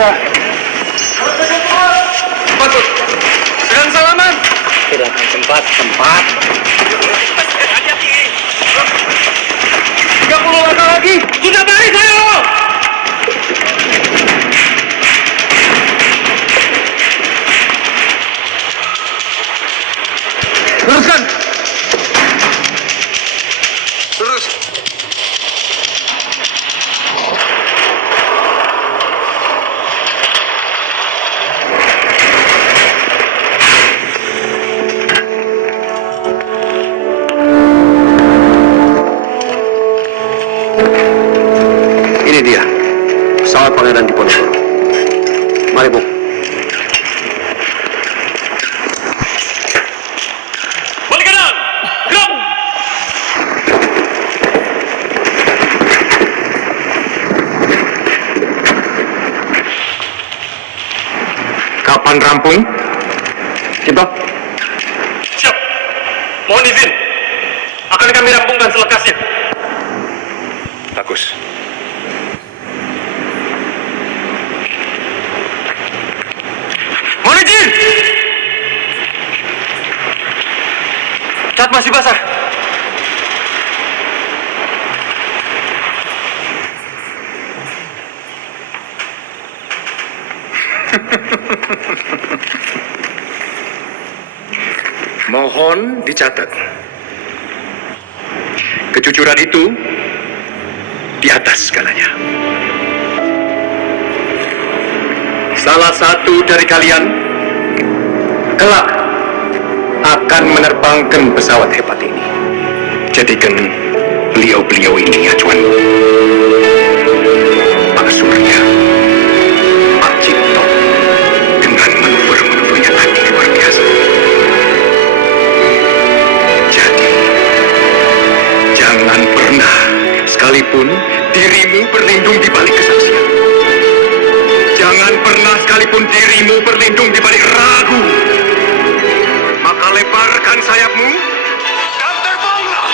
ada. Patut. Sedang salaman. Silakan tempat. 30 langkah lagi. Sudah balik ayo. Luruskan. Lurus. Ini dia, pesawat Pangeran Diponegoro. Mari, Bu. Balik kanan. Gerak. Kapan rampung? Cipto. Siap. Mohon izin. Akan kami rampungkan selekasnya. Bagus. Mohon izin. Cat masih basah. Mohon dicatat. Kejujuran itu di atas segalanya. Salah satu dari kalian kelak akan menerbangkan pesawat hebat ini. Jadikan beliau-beliau ini acuanmu. Pak Surya, Pak Cipto, dengan manuver-manuvernya tadi luar biasa. Jadi, jangan pernah sekalipun dirimu berlindung di balik kesaksian. Jangan pernah sekalipun dirimu berlindung di balik ragu. Maka lebarkan sayapmu dan terbanglah.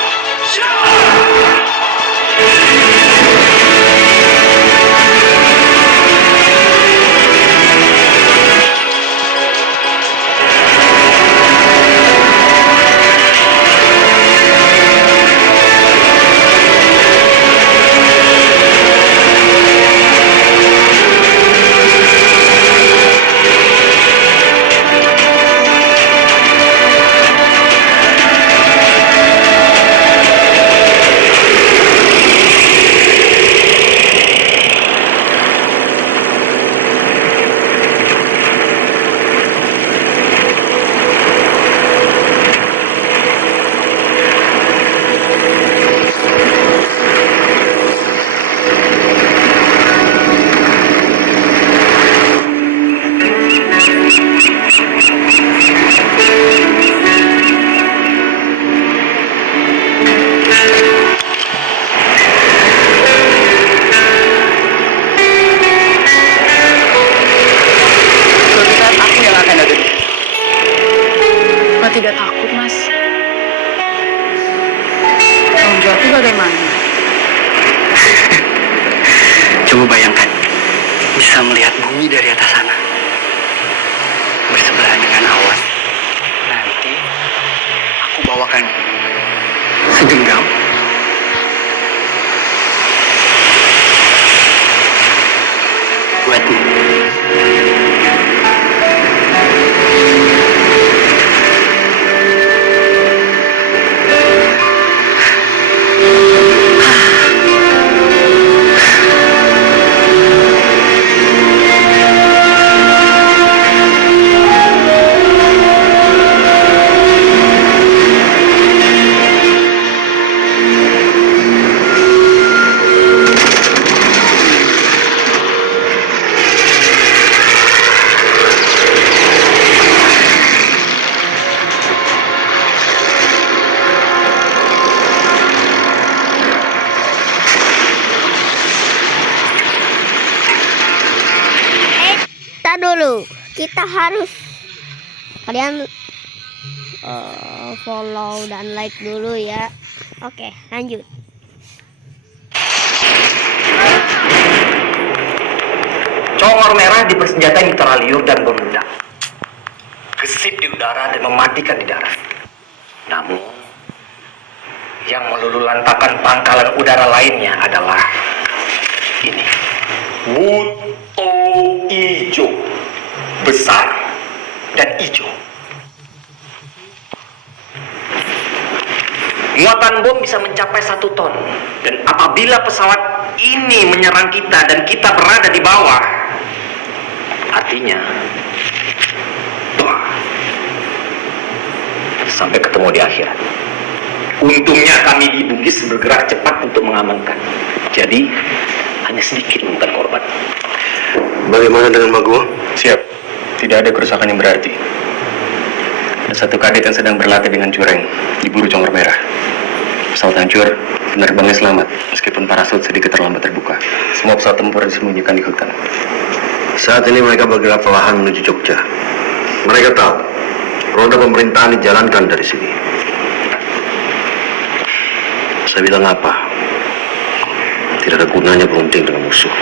Tidak takut, Mas. Tanggung jawabnya bagaimana? Coba bayangkan, bisa melihat bumi dari atas sana, bersebelahan dengan awan. Nanti aku bawakan segenggam buatmu. Dulu kita harus kalian follow dan like dulu ya. Oke, lanjut. Congor merah dipersenjatai mitraliur dan bom ledak. Gesit di udara dan mematikan di darat. Namun, yang melululantakkan pangkalan udara lainnya adalah ini. Buto ijo. Besar dan hijau. Muatan bom bisa mencapai 1 ton. Dan apabila pesawat ini menyerang kita dan kita berada di bawah, artinya sampai ketemu di akhirat. Untungnya kami di Bugis bergerak cepat untuk mengamankan. Jadi hanya sedikit menemukan korban. Bagaimana dengan Maguwo? Siap. Tidak ada kerusakan yang berarti. Ada 1 kadet yang sedang berlatih dengan cureng di buru Congor merah. Pesawat hancur, penerbangnya selamat meskipun parasut sedikit terlambat terbuka. Semua pesawat tempur disembunyikan di hutan. Saat ini mereka bergerak perlahan menuju Jogja. Mereka tahu roda pemerintahan dijalankan dari sini. Saya bilang apa? Tidak ada gunanya berunding dengan musuh.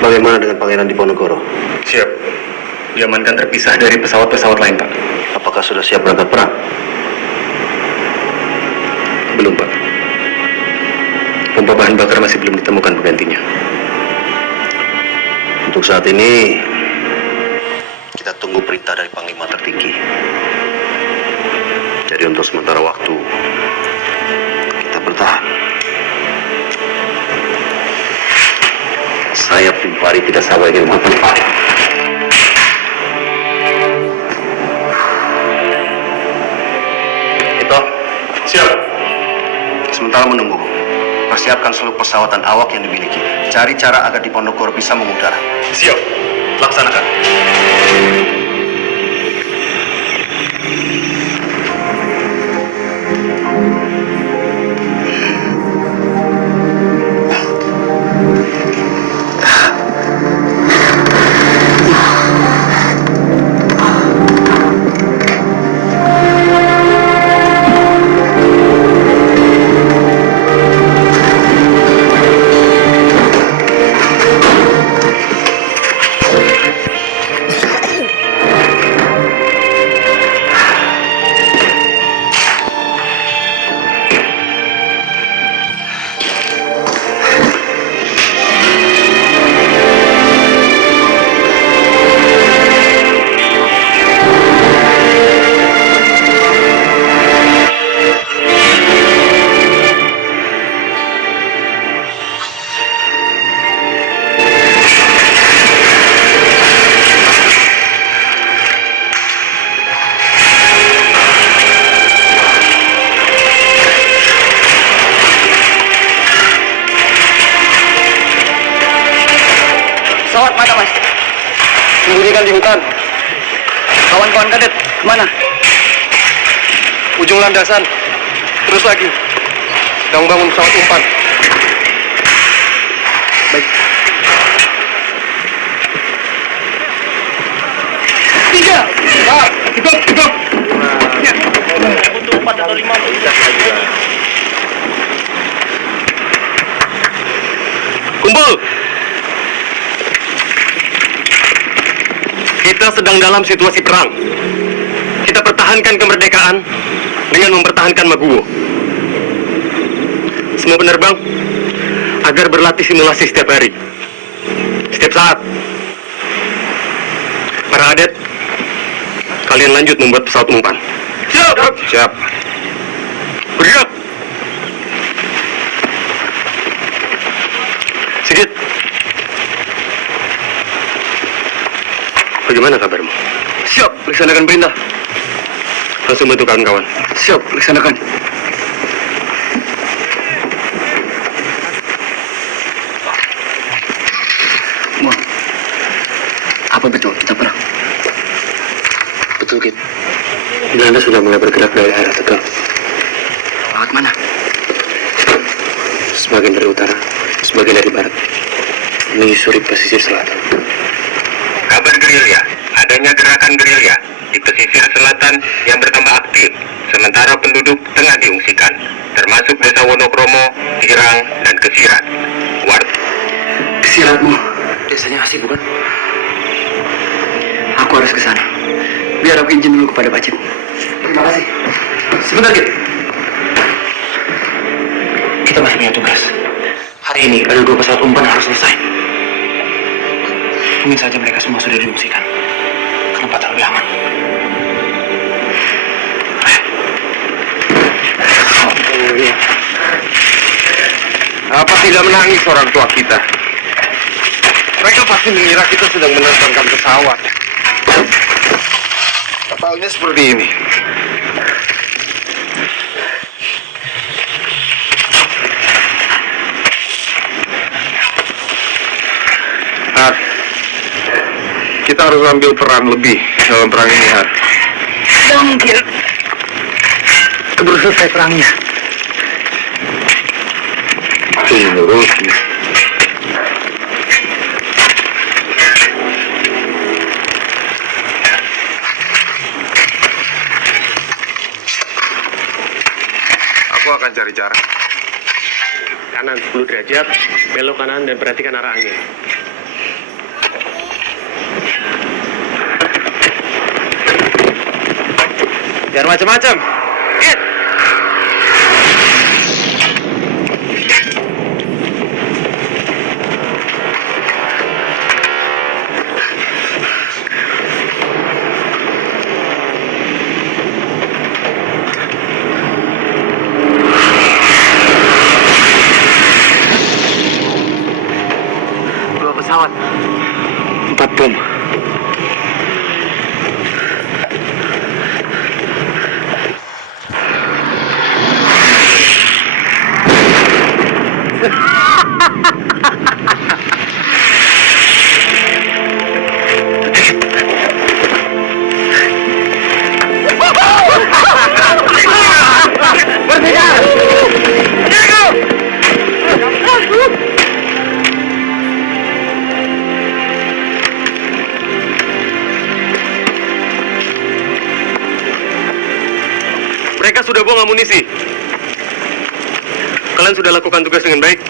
Bagaimana dengan Pangeran Diponegoro? Siap. Diamankan terpisah dari pesawat-pesawat lain, Pak. Apakah sudah siap berangkat perang? Belum, Pak. Pompa bahan bakar masih belum ditemukan penggantinya. Untuk saat ini, kita tunggu perintah dari Panglima tertinggi. Jadi untuk sementara waktu, kita bertahan. Saya pribadi tidak sabar ingin melakukan paling. Itu, Siap. sementara menunggu, persiapkan seluruh pesawat dan awak yang dimiliki. Cari cara agar Diponegoro bisa mengudara. Siap. Laksanakan. Pesawat mana, Mas? Sembunyikan di hutan. Kawan-kawan kadet, kemana? Ujung landasan. Terus lagi. Sedang bangun pesawat umpan. Baik. 3. Cukup. Butuh 4 atau 5 Kumpul. Kita sedang dalam situasi perang. Kita pertahankan kemerdekaan dengan mempertahankan Maguwo. Semua penerbang agar berlatih simulasi setiap hari, setiap saat. Para adet, kalian lanjut membuat pesawat umpan. Siap. Siap. Bergerak. Sigit. Bagaimana kabarmu? Siap, laksanakan perintah. Langsung bantu kawan-kawan. Siap, laksanakan. Mon, apa betul kita perang? Betul, Kit. Belanda sudah mulai bergerak dari arah Tegal. Lewat mana? Sebagian dari utara, sebagian dari barat. Menyusuri pesisir selatan. Kabar gerilya, adanya gerakan gerilya di pesisir selatan yang bertambah aktif, sementara penduduk tengah diungsikan. termasuk Desa Wonokromo, Tirang, dan Kesirat. Kesiratmu, desanya asli bukan? Aku harus ke sana. Biar aku izin dulu kepada Pak Cip. Terima kasih. Sebentar, Kit. Kita masih punya tugas. Hari ini ada 2 pesawat umpan harus selesai. Mungkin saja mereka semua sudah diungsikan ke tempat yang lebih aman. Oh, iya. Apa tidak menangis orang tua kita? Mereka pasti mengira kita sedang menerbangkan pesawat. Kapalnya seperti ini. Har, kita harus ambil peran lebih dalam perang ini, Har. Tidak mungkin. Keburu selesai perangnya. Terusnya. Aku akan cari cara. Kanan 10 derajat, belok kanan dan perhatikan arah angin. Jangan macam-macam. Hit! Pesawat 4 bom. Mereka sudah buang amunisi. Kalian sudah lakukan tugas dengan baik.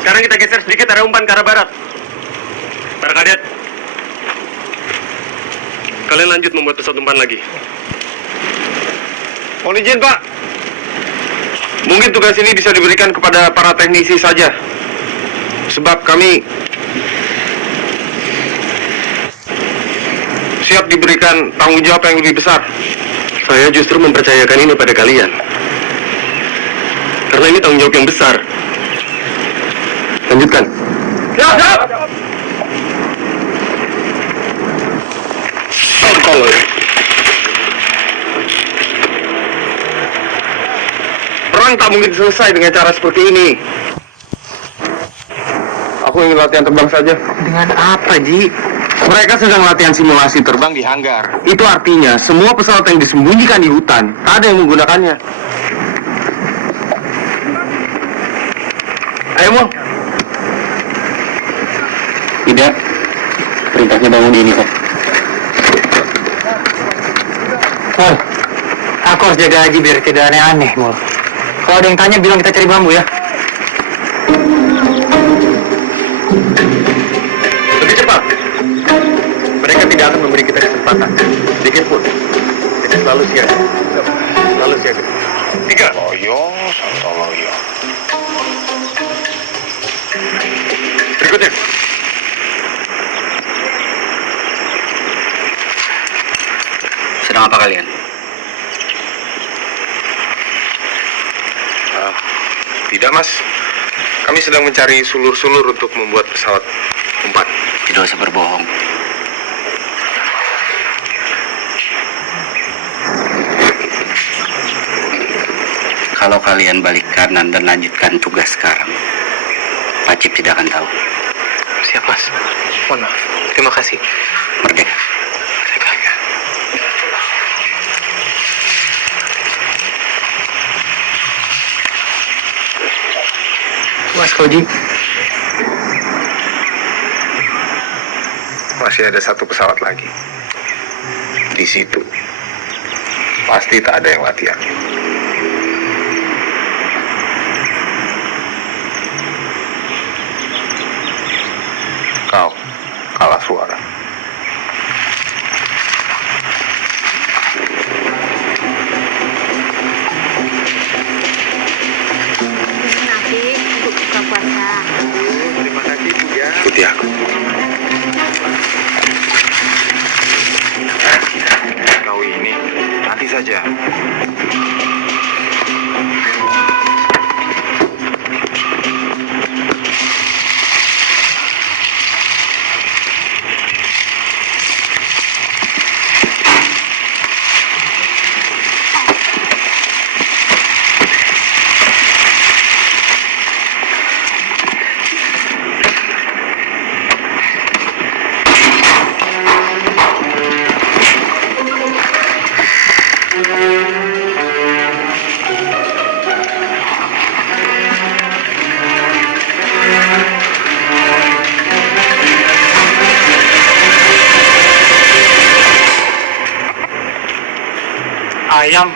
Sekarang kita geser sedikit area umpan ke arah barat. Para kadet, kalian lanjut membuat pesawat umpan lagi. Mohon izin, Pak. Mungkin tugas ini bisa diberikan kepada para teknisi saja. Sebab kami siap diberikan tanggung jawab yang lebih besar. Saya justru mempercayakan ini pada kalian. Karena ini tanggung jawab yang besar. Lanjutkan. Siap! Kalau perang tak mungkin selesai dengan cara seperti ini. Aku ingin latihan terbang saja. Dengan apa, Ji? Mereka sedang latihan simulasi terbang di hanggar. Itu artinya semua pesawat yang disembunyikan di hutan, tak ada yang menggunakannya. Ayo, Mo. Tidak. Perintahnya bangun di ini kok. Mul, aku harus jaga Haji biar tidak aneh-aneh, Mul. Kalau ada yang tanya, bilang kita cari bambu ya. Lebih cepat. Mereka tidak akan memberi kita kesempatan sedikit pun. Jadi selalu siaga. Selalu siaga. 3. Loyo, loyo. Berikutnya. Sedang apa kalian? Tidak, Mas. Kami sedang mencari sulur-sulur untuk membuat pesawat umpan. Tidak usah berbohong. Kalau kalian balik kanan dan lanjutkan tugas sekarang, Pak Cip tidak akan tahu. Siap, Mas. Mohon maaf. Terima kasih. Merdeka. Merdeka. Mas Koji. Masih ada satu pesawat lagi. Di situ. Pasti tak ada yang latihan. kalah suara. Ini nasi untuk buka puasa. Terima kasih Bu ya. Ikuti aku. Kau ini nanti saja. Ayam.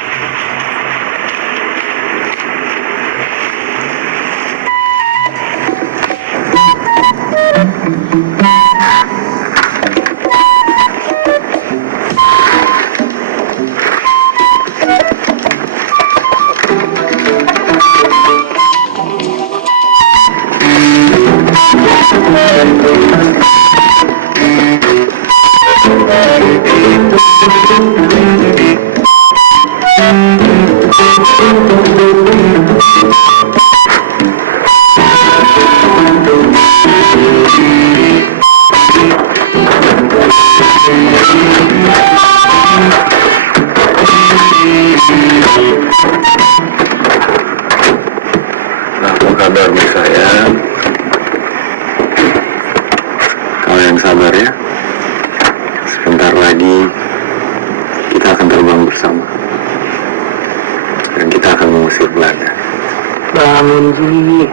Apa kabar Bu sayang? Kau yang sabar ya. Sebentar lagi kita akan terbang bersama. Dan kita akan mengusir Belanda. Bangun Ji,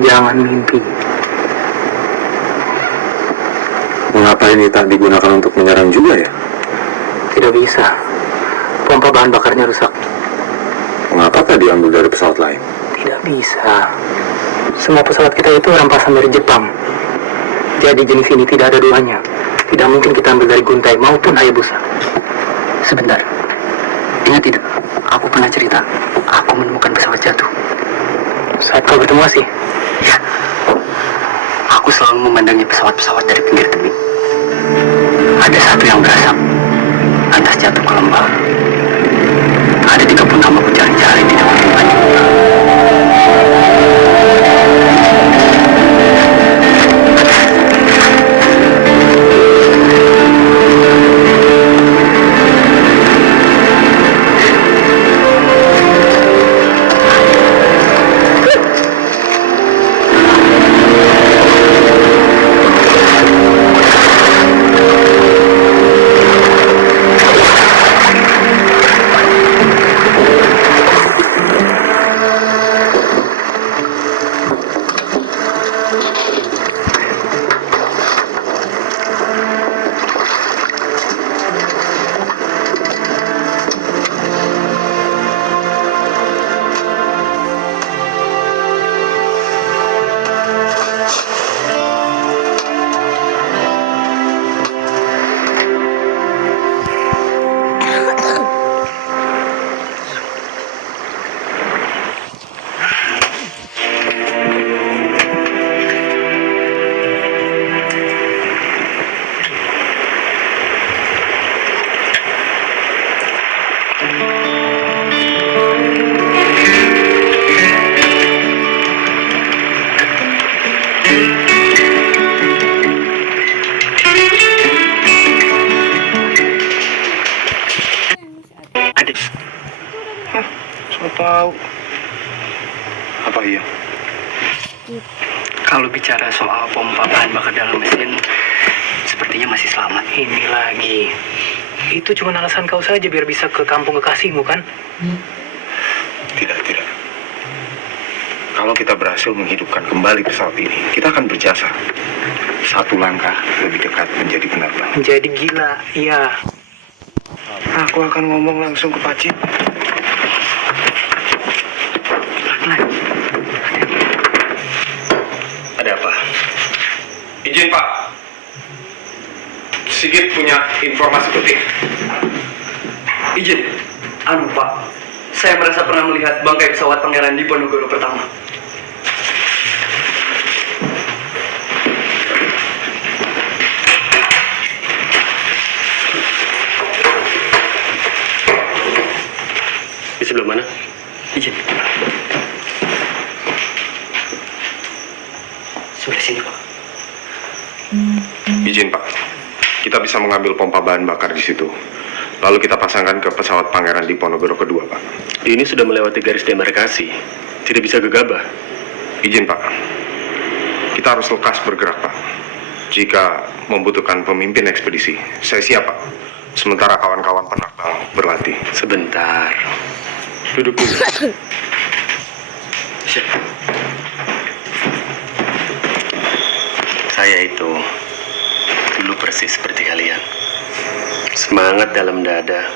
jangan mimpi. Mengapa ini tak digunakan untuk menyerang juga ya? Tidak bisa. Pompa bahan bakarnya rusak. Mengapa tak diambil dari pesawat lain? Tidak bisa. Semua pesawat kita itu rampasan dari Jepang. Jadi jenis ini tidak ada duanya. Tidak mungkin kita ambil dari Guntai maupun Hayabusa. Sebentar. Ingat tidak? Aku pernah cerita. Aku menemukan pesawat jatuh. Saat kau bertemu Asih? Ya. Aku selalu memandangi pesawat-pesawat dari pinggir tebing. Ada satu yang berasap. Lantas jatuh ke lembah. Ada 36 aku cari-cari tidak menemukannya. Tahu. Apa iya? Kalau bicara soal pompa bahan bakar dalam mesin, sepertinya masih selamat. Ini lagi. Itu cuma alasan kau saja biar bisa ke kampung kekasihmu, kan? Tidak. Kalau kita berhasil menghidupkan kembali pesawat ini, kita akan berjasa. Satu langkah lebih dekat menjadi penerbang. Menjadi gila, iya. Aku akan ngomong langsung ke Pacit. Ada apa? Izin Pak. Sigit punya informasi penting. Izin, Pak. Saya merasa pernah melihat bangkai pesawat Pangeran Diponegoro pertama. Di sebelah mana? Izin. Sebelah sini, Pak. Izin, Pak. Kita bisa mengambil pompa bahan bakar di situ. Lalu kita pasangkan ke pesawat Pangeran Diponegoro kedua, Pak. Ini sudah melewati garis demarkasi. Tidak bisa gegabah. Izin, Pak. Kita harus lekas bergerak, Pak. Jika membutuhkan pemimpin ekspedisi, saya siap, Pak. Sementara kawan-kawan penerbang berlatih. Sebentar. Duduk dulu. Saya itu dulu persis seperti kalian. Semangat dalam dada,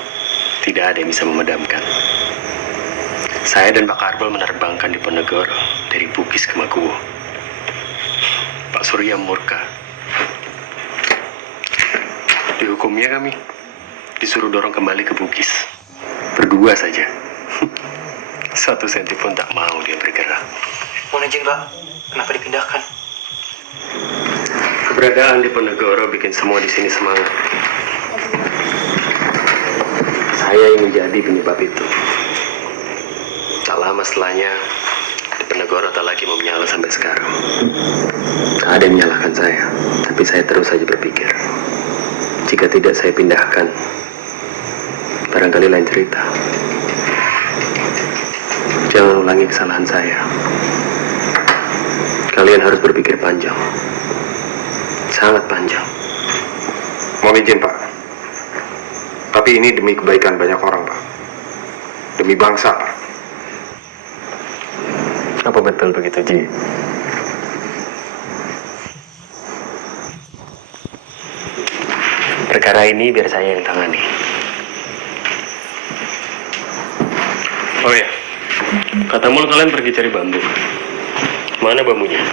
tidak ada yang bisa memadamkan. Saya dan Pak Karbal menerbangkan Diponegoro dari Bugis ke Maguwo. Pak Surya murka. Dihukumnya kami disuruh dorong kembali ke Bugis. Berdua saja. 1 senti pun tak mau dia bergerak. Mohon izin, Pak. Kenapa dipindahkan? Keberadaan Diponegoro bikin semua di sini semangat. Saya ingin jadi penyebab itu. Tak lama setelahnya, Diponegoro tak lagi mau menyala sampai sekarang. Tak ada yang menyalahkan saya, tapi saya terus saja berpikir, jika tidak saya pindahkan, barangkali lain cerita. Jangan ulangi kesalahan saya. Kalian harus berpikir panjang. Sangat panjang. Mohon izin, Pak. Tapi ini demi kebaikan banyak orang, Pak. Demi bangsa, Pak. Apa betul begitu, Ji? Perkara ini biar saya yang tangani. Oh ya, kata Mul kalian pergi cari bambu. Mana bambunya?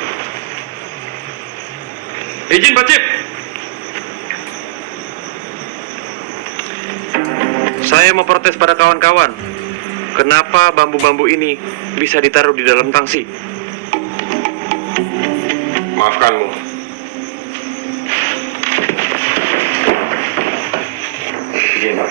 Izin, Pak Cip. Saya mau protes pada kawan-kawan. Kenapa bambu-bambu ini bisa ditaruh di dalam tangsi? Maafkanmu. Izin, Pak.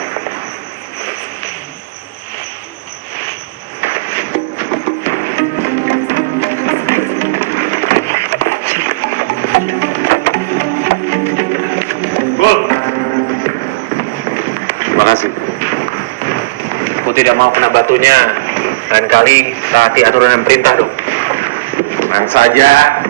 Gol. Terima kasih. Aku tidak mau kena batunya. Lain kali taati aturan dan perintah dong. Tenang saja.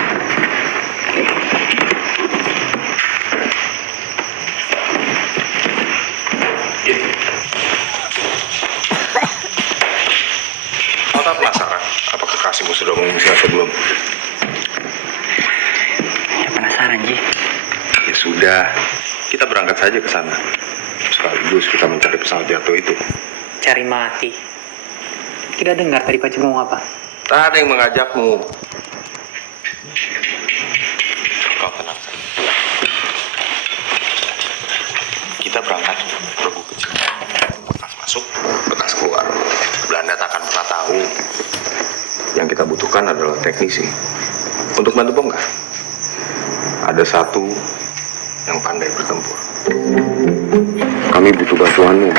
Kau tak penasaran apakah kekasihmu sudah mengungsi atau belum? Ya penasaran, Ji. Ya sudah, kita berangkat saja ke sana. Sekaligus kita mencari pesawat jatuh itu. Cari mati. Tidak dengar tadi Pak Cip ngomong apa? Tak ada yang mengajakmu. Kau tenang saja. Kita berangkat Regu kecil. Bekas masuk, bekas keluar. Belanda tak akan pernah tahu. Yang kita butuhkan adalah teknisi. Untuk bantu bongkar. Ada satu yang pandai bertempur. Kami butuh bantuanmu.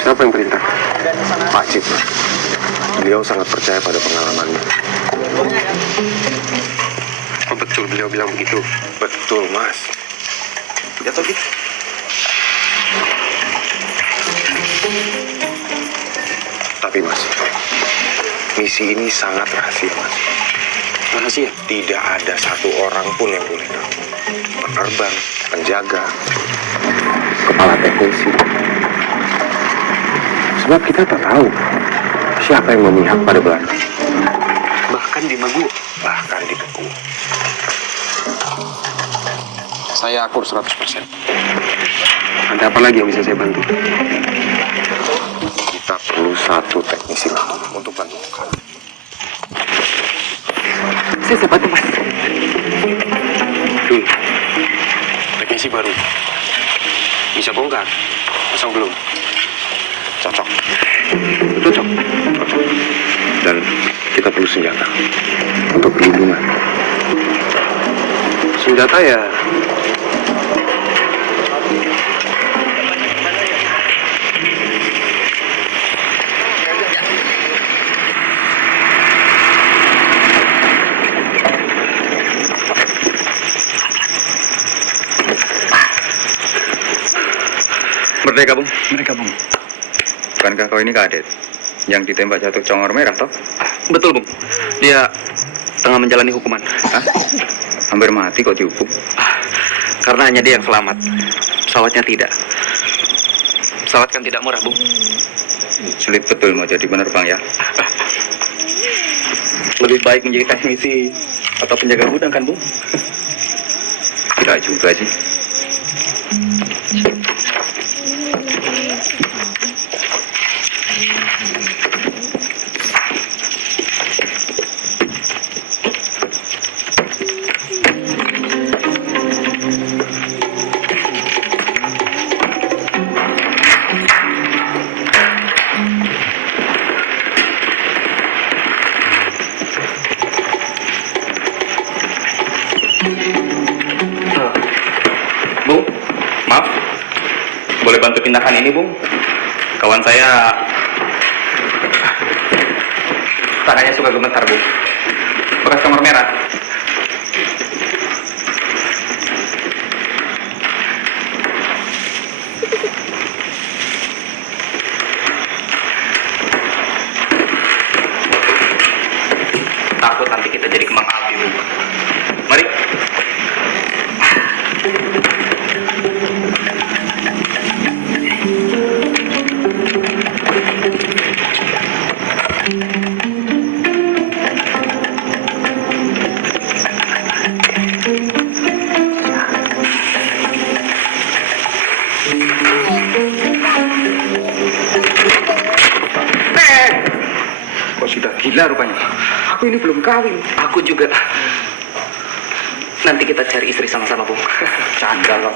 Siapa yang perintah? Pak Cip. Beliau sangat percaya pada pengalamannya. Oh, betul beliau bilang begitu? Betul, Mas. Jatuh gitu. Tapi, Mas, misi ini sangat rahasia, Mas. Rahasia? Tidak ada satu orang pun yang boleh tahu. Penerbang, penjaga, kepala teknisi. Sebab kita tak tahu siapa yang memihak pada Belanda. Bahkan di Maguwo. Bahkan di Maguwo. Saya akur 100%. Ada apa lagi yang bisa saya bantu? Kita perlu satu teknisi lagi untuk bantu kamu. Saya bantu, Mas. Dul, teknisi Amunisi baru. Bisa bongkar. Pasang belum? Cocok. Cocok. Dan kita perlu senjata untuk perlindungan. Senjata ya. Merdeka, Bung. Mereka, Bung. Bukankah kau ini kadet yang ditembak jatuh congor merah, toh? Betul, Bung. Dia tengah menjalani hukuman. Hah? Hampir mati kok dihukum. Karena hanya dia yang selamat. Pesawatnya tidak. Pesawat kan tidak murah, Bung. Sulit betul mau jadi penerbang ya. Lebih baik menjadi teknisi atau penjaga gudang kan, Bung? Tidak juga sih. Bung, maaf. Boleh bantu pindahkan ini, Bung? Kawan saya tangannya suka gemetar, Bung. Bekas kamar merah. Takut nanti kita jadi kembang api, Bung. Mari. Kau sudah gila rupanya. Aku ini belum kawin. Aku juga. Nanti kita cari istri sama-sama, Bung. Canda kau.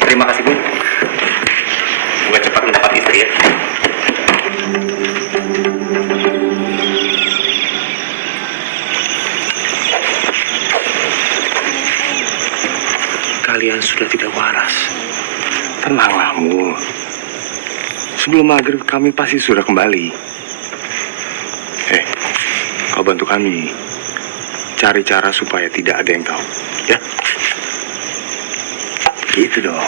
Terima kasih, Bung. Semoga cepat mendapat istri ya. Kalian sudah tidak waras. Tenanglah, Mu. Sebelum maghrib kami pasti sudah kembali. Kau bantu kami. Cari cara supaya tidak ada yang tahu. Ya? Gitu dong.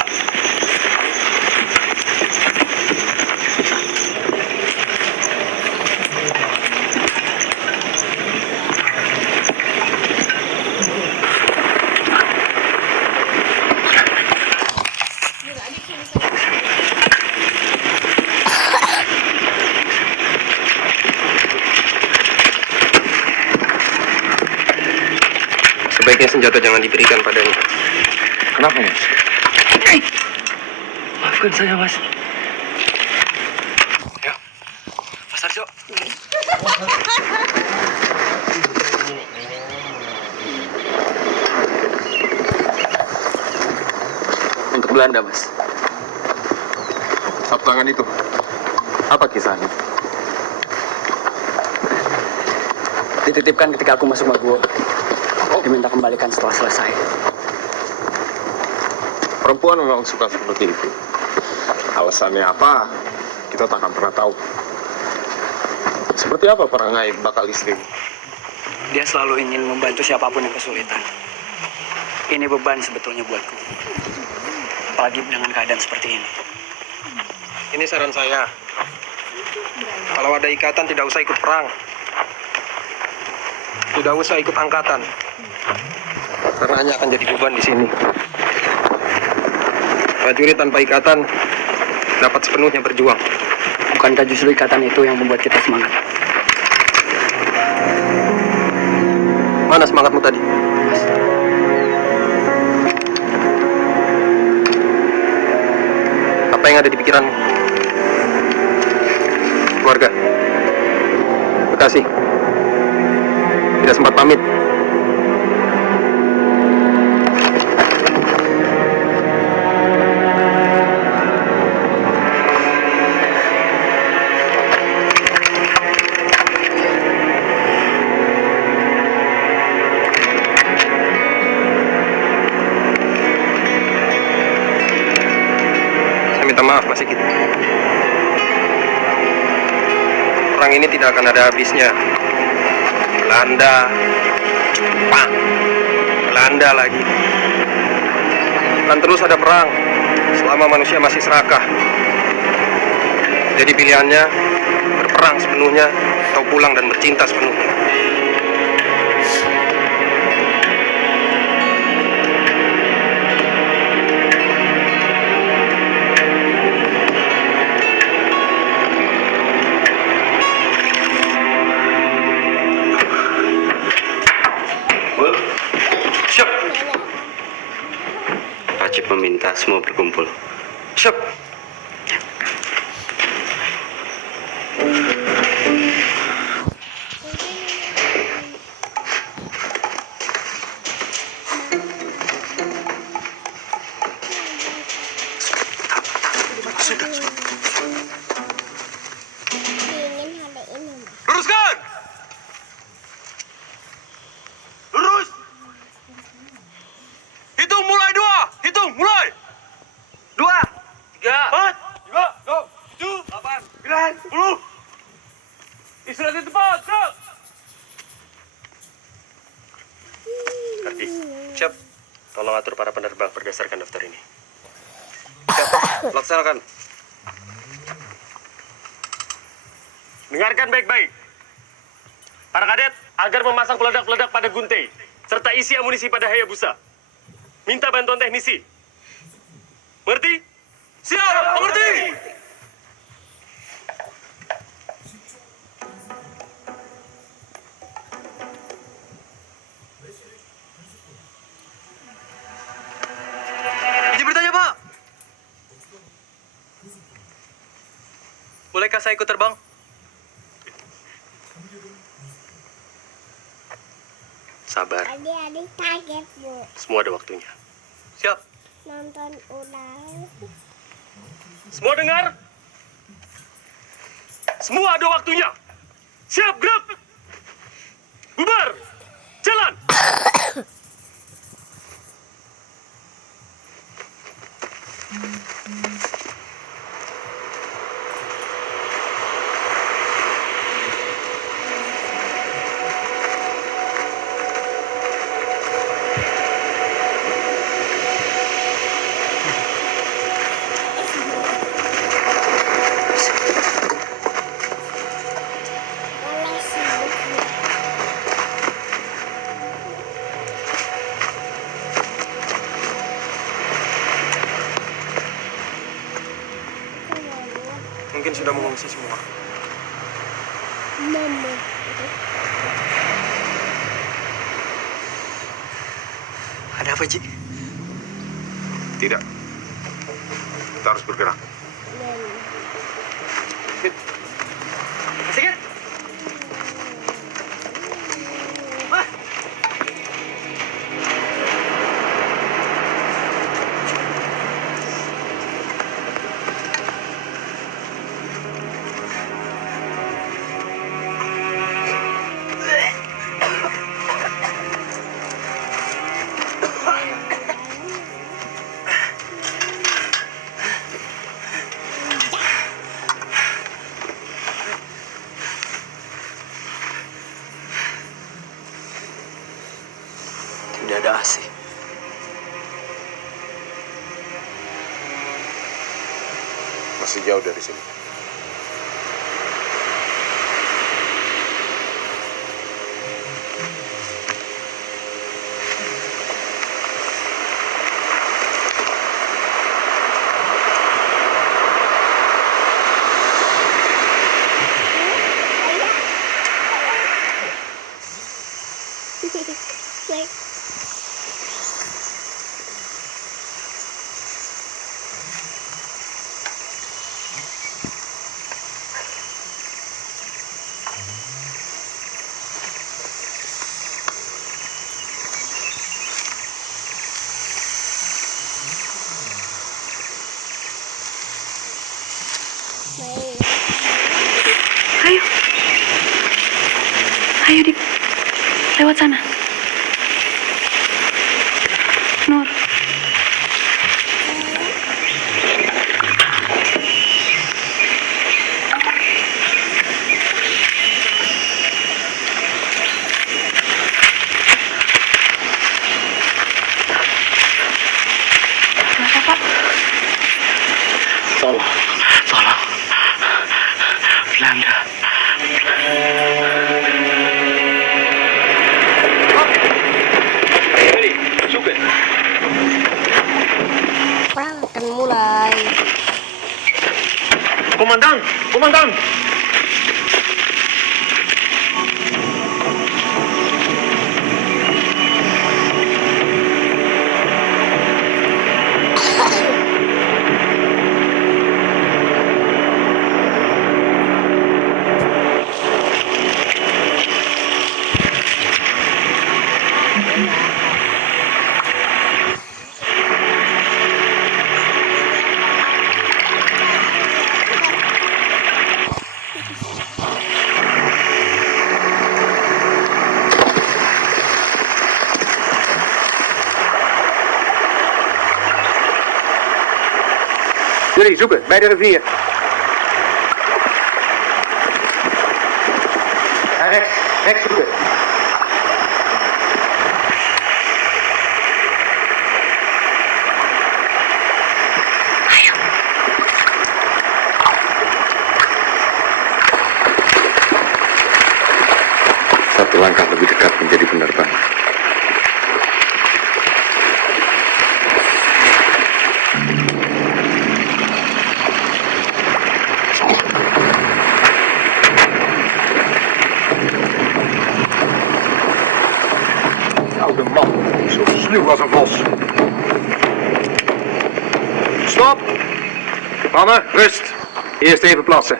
Sebaiknya senjata jangan diberikan padanya. Kenapa, Mas? Maafkan saya, Mas. Ya. Mas Arjo. Untuk Belanda, Mas. Sapu tangan itu. Apa kisahnya? Dititipkan ketika aku masuk Maguwo. Diminta kembalikan setelah selesai. Perempuan memang suka seperti itu. Alasannya apa? Kita tak akan pernah tahu. Seperti apa perangai bakal istri? Dia selalu ingin membantu siapapun yang kesulitan. Ini beban sebetulnya buatku. Apalagi dengan keadaan seperti ini. Ini saran saya. Kalau ada ikatan tidak usah ikut perang. Tidak usah ikut angkatan. Karena hanya akan jadi beban di sini. Prajurit tanpa ikatan dapat sepenuhnya berjuang. Bukankah justru ikatan itu yang membuat kita semangat? Mana semangatmu tadi? Apa yang ada di pikiranmu? Keluarga. Bekasi. Tidak sempat pamit. Saya minta maaf, Mas Sigit. Perang ini tidak akan ada habisnya. Belanda, Jepang, Belanda lagi. Dan terus ada perang selama manusia masih serakah. Jadi pilihannya berperang sepenuhnya atau pulang dan bercinta sepenuhnya. Siap. Wajib meminta semua berkumpul. Siap. Ingin ada ini. Luruskan. Lurus. Hitung mulai 2. Hitung mulai. 2, 3, 4, 5, 6, 7, 8, 9, 10. Istirahat di tempat. Siap. Kardi, Siap. tolong atur para penerbang berdasarkan daftar ini. Siap. Laksanakan. Dengarkan baik-baik. Para kadet agar memasang peledak-peledak pada gunting serta isi amunisi pada Hayabusa. Minta bantuan teknisi. Mengerti? Siap. Mengerti. Izin bertanya, Pak. Bolehkah saya ikut terbang? Sabar, Adik-adik kaget, Bu. semua ada waktunya. Siap. Nonton ulang. Semua dengar? Semua ada waktunya. Siap, gerak. Bubar. Jalan. Boleh sibuk, Bu. Mungkin sudah mengungsi semua. Mama. Ada apa, Ji? Tidak. Kita harus bergerak. Mama. Sigit. Tidak ada AC. Masih jauh dari sini. Ayah. Komandan! Komandan! Jullie zoeken bij de rivier. Ga rechts zoeken. Satu langkah lebih dekat menjadi penerbang. Oude man, zo sluw als een vos. Stop! Mannen, rust. Eerst even plassen.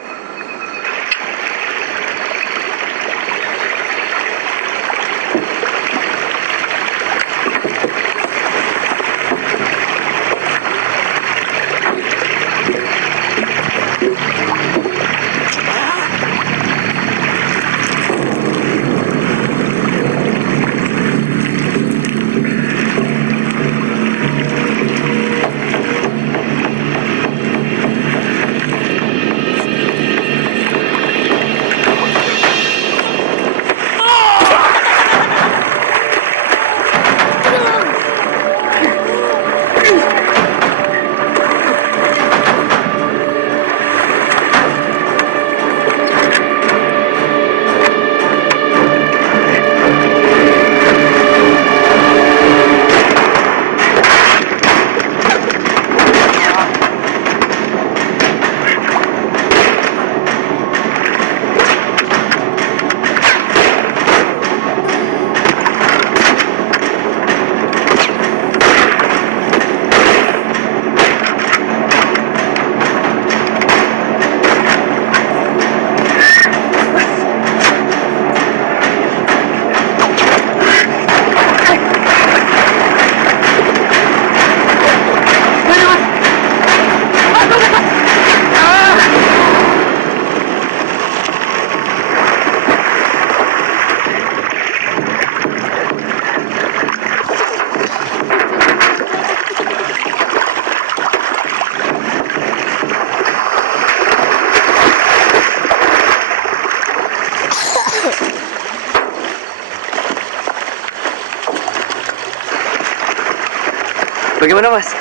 Bagaimana, Mas?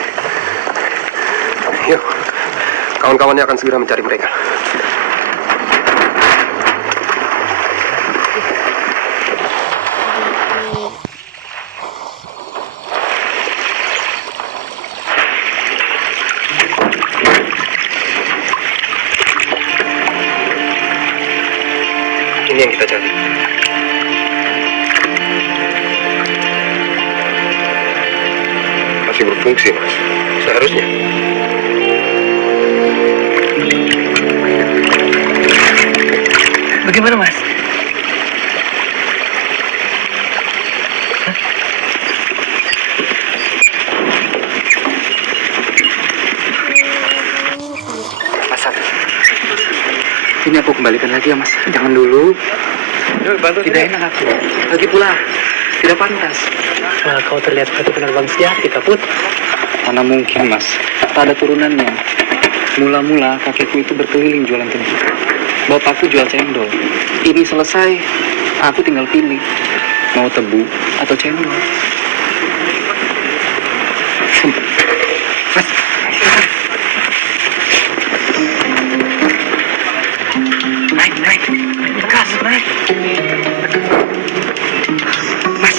Yuk, kawan-kawannya akan segera mencari mereka. Ini yang kita cari. Masih berfungsi, Mas. Seharusnya. Bagaimana, Mas? Mas, ini aku kembalikan lagi ya, Mas. Jangan dulu. Tidak enak aku. Lagi pula, tidak pantas. Malah kau terlihat seperti penerbang sejati, Kaput. Mana mungkin, Mas. Tak ada turunannya. Mula-mula kakekku itu berkeliling jualan kencing. Bapakku jual cendol. Ini selesai, aku tinggal pilih. Mau tebu atau cendol. Mas. Naik. Gas, naik. Mas.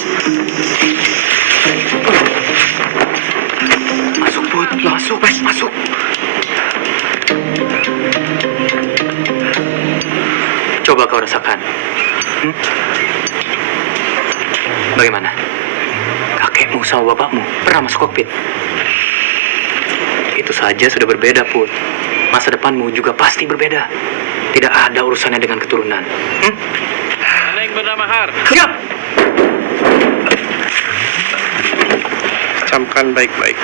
Masuk, Put. Masuk, Mas. Masuk. kau rasakan? Bagaimana? Kakekmu sama bapakmu pernah masuk kokpit? Itu saja sudah berbeda, Put. Masa depanmu juga pasti berbeda. Tidak ada urusannya dengan keturunan. Mana yang bernama Har? Siap! Camkan baik-baik.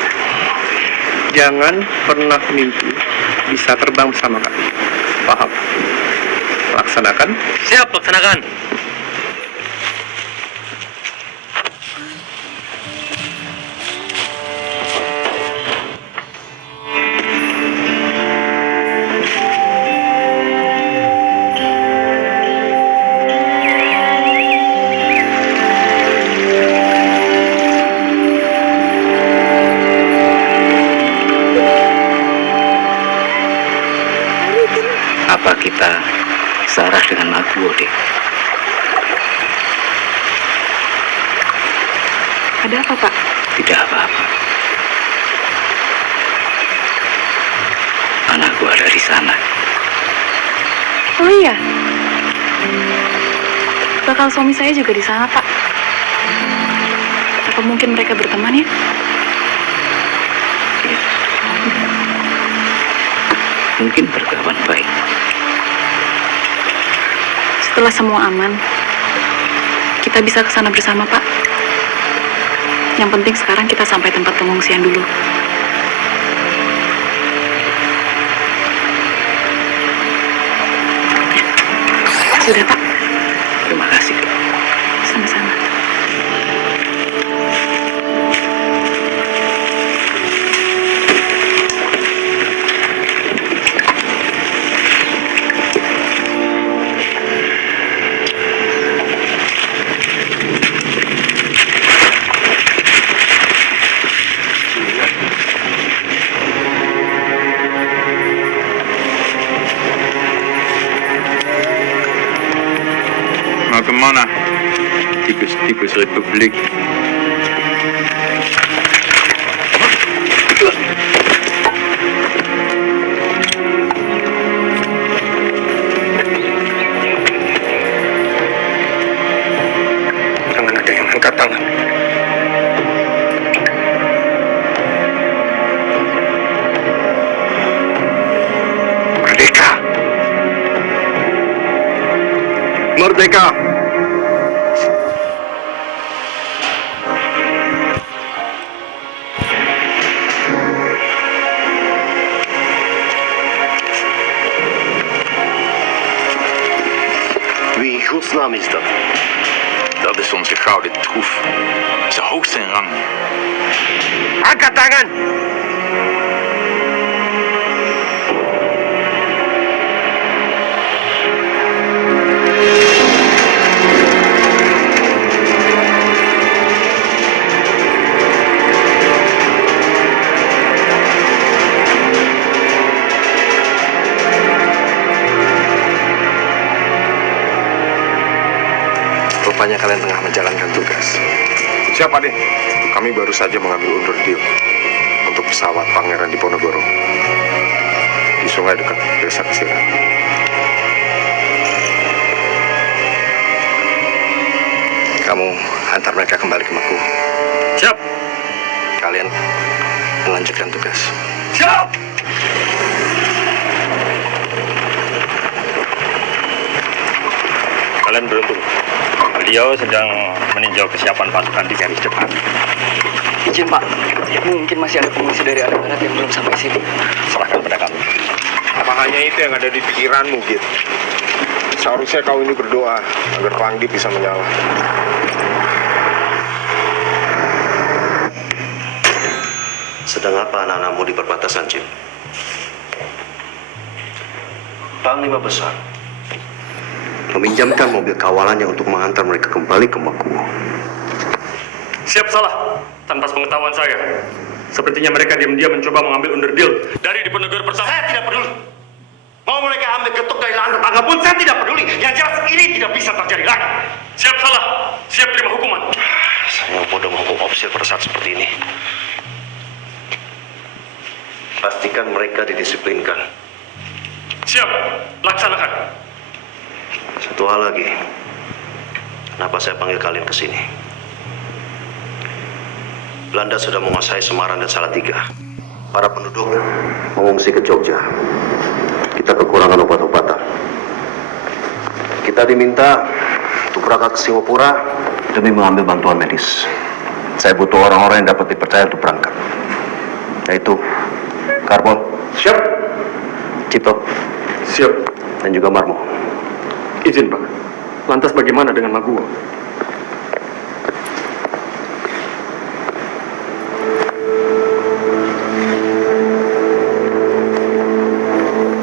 Jangan pernah mimpi bisa terbang bersama kami. Paham? Laksanakan. Siap, laksanakan. Apa kita searah dengan aku, Ode? Ada apa, Pak? Tidak apa-apa. Anakku ada di sana. Oh iya. Bakal suami saya juga di sana, Pak. Apa mungkin mereka berteman ya? Mungkin berkawan baik. Setelah semua aman, kita bisa ke sana bersama, Pak. Yang penting sekarang kita sampai tempat pengungsian dulu. Sudah, Pak. Terima kasih. Sama-sama. Mau kemana? Tikus-tikus Republik. Jangan ada yang angkat tangan. Merdeka! Merdeka! Wie in godsnaam is dat? Dat is onze gouden troef. Ze hoogst in rang. Angkat tangan! Rupanya kalian tengah menjalankan tugas. Siap, Ade. Kami baru saja mengambil undur deal untuk pesawat Pangeran Diponegoro di sungai dekat desa Kesiran. Kamu antar mereka kembali ke Maku. Siap. Kalian melanjutkan tugas. Siap. Kalian beruntung. Beliau sedang meninjau kesiapan pasukan di garis depan. Izin, Pak. Mungkin masih ada pengungsi dari arah barat yang belum sampai sini. Serahkan pada kami. Apa hanya itu yang ada di pikiranmu, Git? Seharusnya kau ini berdoa agar Pangdip bisa menyala. Sedang apa anak-anakmu di perbatasan, Cip? Panglima Besar meminjamkan mobil kawalannya untuk mengantar mereka kembali ke Maku. Siap salah, tanpa pengetahuan saya. Sepertinya mereka diam-diam mencoba mengambil underdeal dari Diponegoro pertama. Saya tidak peduli. Mau mereka ambil getuk dari lahan tetangga pun saya tidak peduli. Yang jelas ini tidak bisa terjadi lagi. Siap salah, siap terima hukuman. Saya bodoh menghukum ofisir pada saat seperti ini. Pastikan mereka didisiplinkan. Siap, laksanakan. Satu hal lagi. Kenapa saya panggil kalian ke sini? Belanda sudah menguasai Semarang dan Salatiga. Para penduduk mengungsi ke Jogja. Kita kekurangan obat-obatan. Kita diminta untuk berangkat ke Singapura demi mengambil bantuan medis. Saya butuh orang-orang yang dapat dipercaya untuk berangkat. Yaitu Karbon. Siap. Cipto. Siap. Dan juga Marmo. Izin, Pak. Lantas bagaimana dengan Maguwo?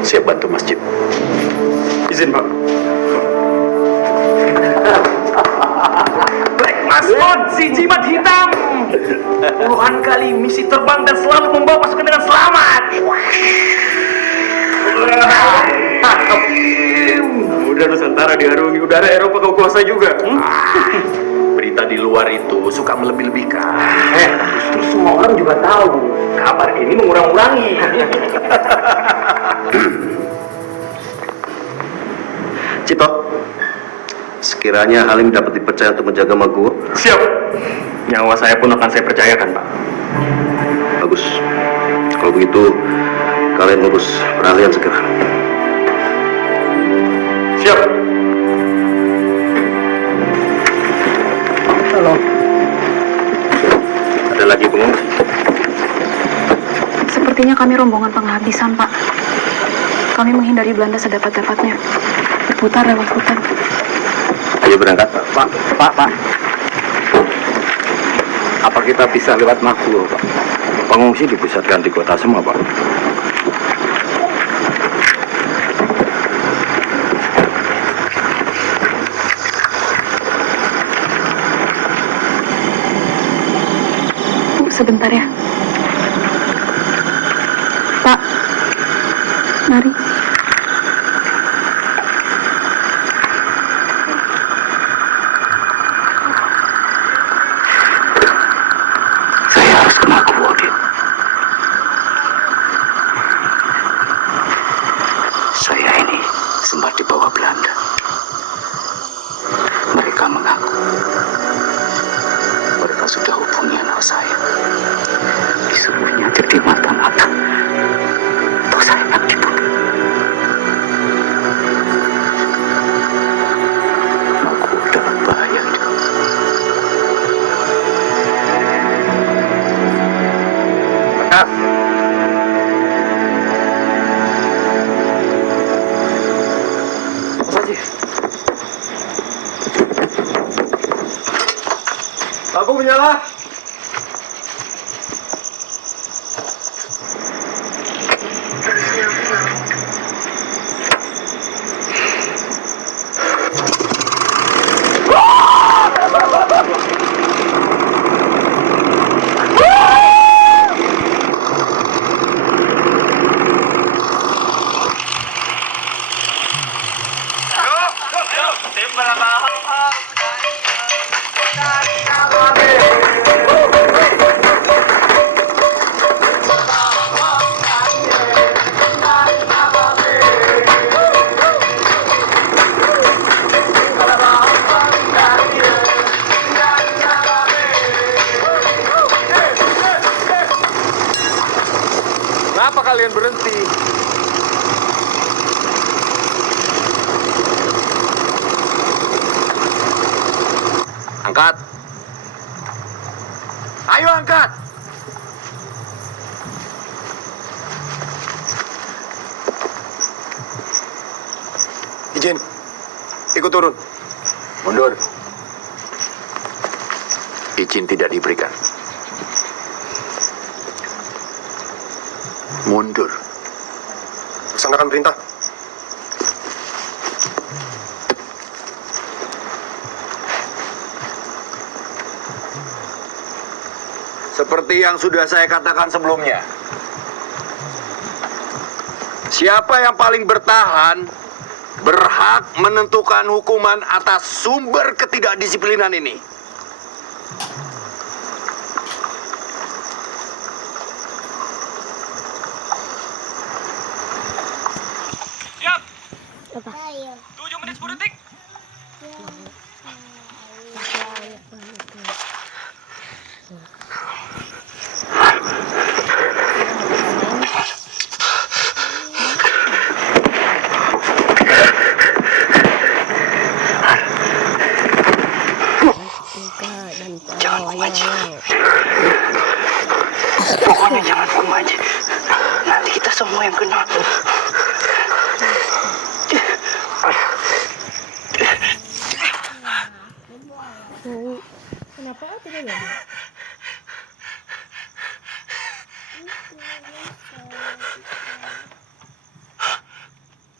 Siap bantu Mas Cip. Izin, Pak. Black Mascot, si jimat hitam. Puluhan kali misi terbang dan selalu membawa pasukan dengan selamat. Udah Nusantara diarungi udara Eropa kau kuasa juga. Berita di luar itu suka melebih-lebihkan. Justru semua orang juga tahu kabar ini mengurang-urangi. Cipto, sekiranya Halim dapat dipercaya untuk menjaga Maguwo. Siap. Nyawa saya pun akan saya percayakan, Pak. Bagus. Kalau begitu, kalian urus peralihan segera. Siap. Halo. Ada lagi pengungsi? Sepertinya kami rombongan penghabisan, Pak. Kami menghindari Belanda sedapat-dapatnya. Berputar lewat hutan. Ayo berangkat, Pak. Pak. Apa kita bisa lewat Maguwo, Pak? Pengungsi dipusatkan di kota semua, Pak. Bu, sebentar ya. Pak, mari. Saya harus ke Maguwo, Dit. Saya ini sempat dibawa Belanda. Mereka mengaku mereka sudah hubungi anak saya. Disuruhnya jadi mata-mata. Toh saya akan dibunuh. Maguwo dalam bahaya, Dit. Lampu menyala. Kenapa kalian berhenti? Angkat. Ayo angkat. Izin. Ikut turun. Mundur. Izin tidak diberikan. Mundur. Laksanakan perintah. Seperti yang sudah saya katakan sebelumnya. Siapa yang paling bertahan berhak menentukan hukuman atas sumber ketidakdisiplinan ini. Siap. Apa? 7 menit 10 detik. Pokoknya jangan hukum aja. Nanti kita semua yang kena. Kenapa tidak jadi?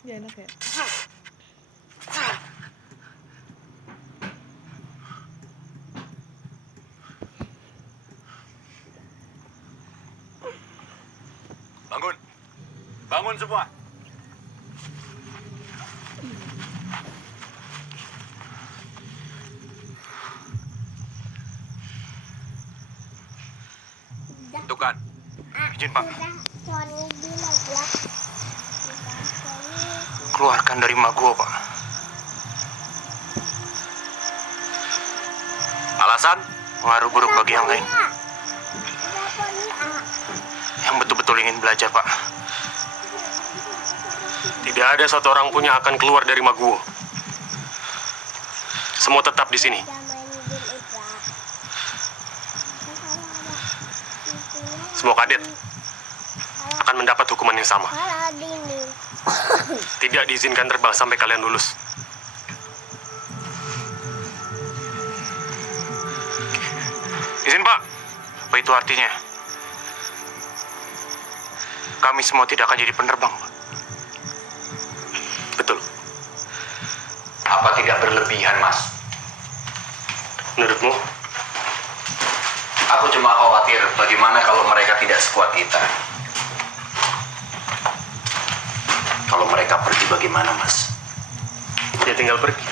Ya enak ya. Bangun. Bangun semua. Tukan. Izin, Pak. Keluarkan dari mak gua, Pak. Alasan? Pengaruh buruk bagi yang lain. Yang betul-betul ingin belajar, Pak. Tidak ada satu orang pun yang akan keluar dari Maguwo. Semua tetap di sini. Semua kadet akan mendapat hukuman yang sama. Tidak diizinkan terbang sampai kalian lulus. Izin, Pak. Apa itu artinya? Kami semua tidak akan jadi penerbang, Pak. Betul. Apa tidak berlebihan, Mas? Menurutmu? Aku cuma khawatir bagaimana kalau mereka tidak sekuat kita. Kalau mereka pergi bagaimana, Mas? Ya tinggal pergi.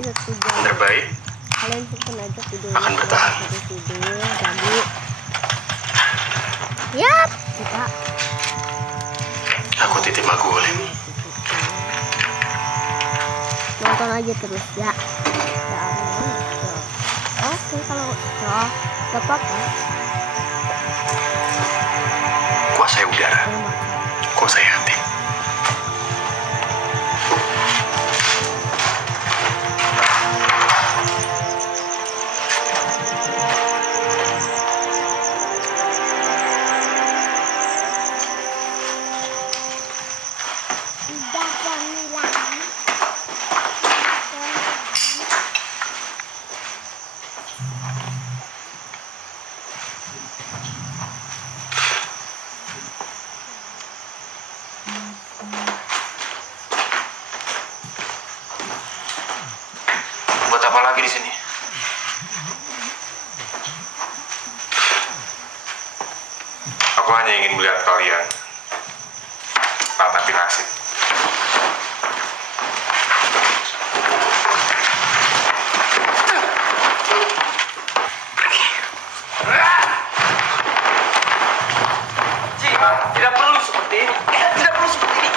Yang terbaik kalian simpen aja videonya. akan bertahan. Video jadi yap kita Aku titip Maguwo, Lim. nonton aja terus ya. Oke, kalau gak apa-apa. Kuasai udara, kuasai hati. Buat apa lagi di sini? Aku hanya ingin melihat kalian ratapi nasib. Tidak perlu seperti ini. Tidak perlu seperti ini.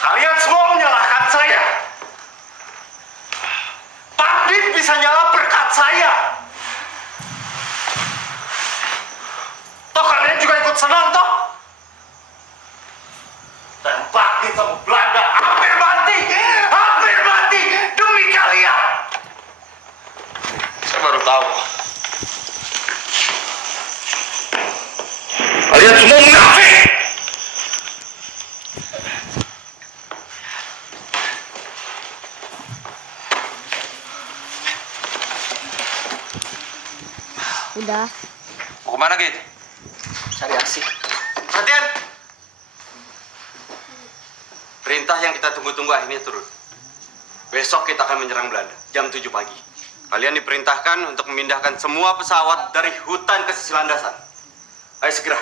Kalian semua menyalahkan saya. Takdir bisa nyala berkat saya. Toh kalian juga ikut senang toh? Dan bakti sama Belanda hampir mati demi kalian. Saya baru tahu. Kalian semua munafik. Udah. Mau kemana, Git? Cari aksi. Perhatian! Perintah yang kita tunggu-tunggu akhirnya turun. Besok kita akan menyerang Belanda, jam 7 pagi. Kalian diperintahkan untuk memindahkan semua pesawat dari hutan ke sisi landasan. Ayo segera.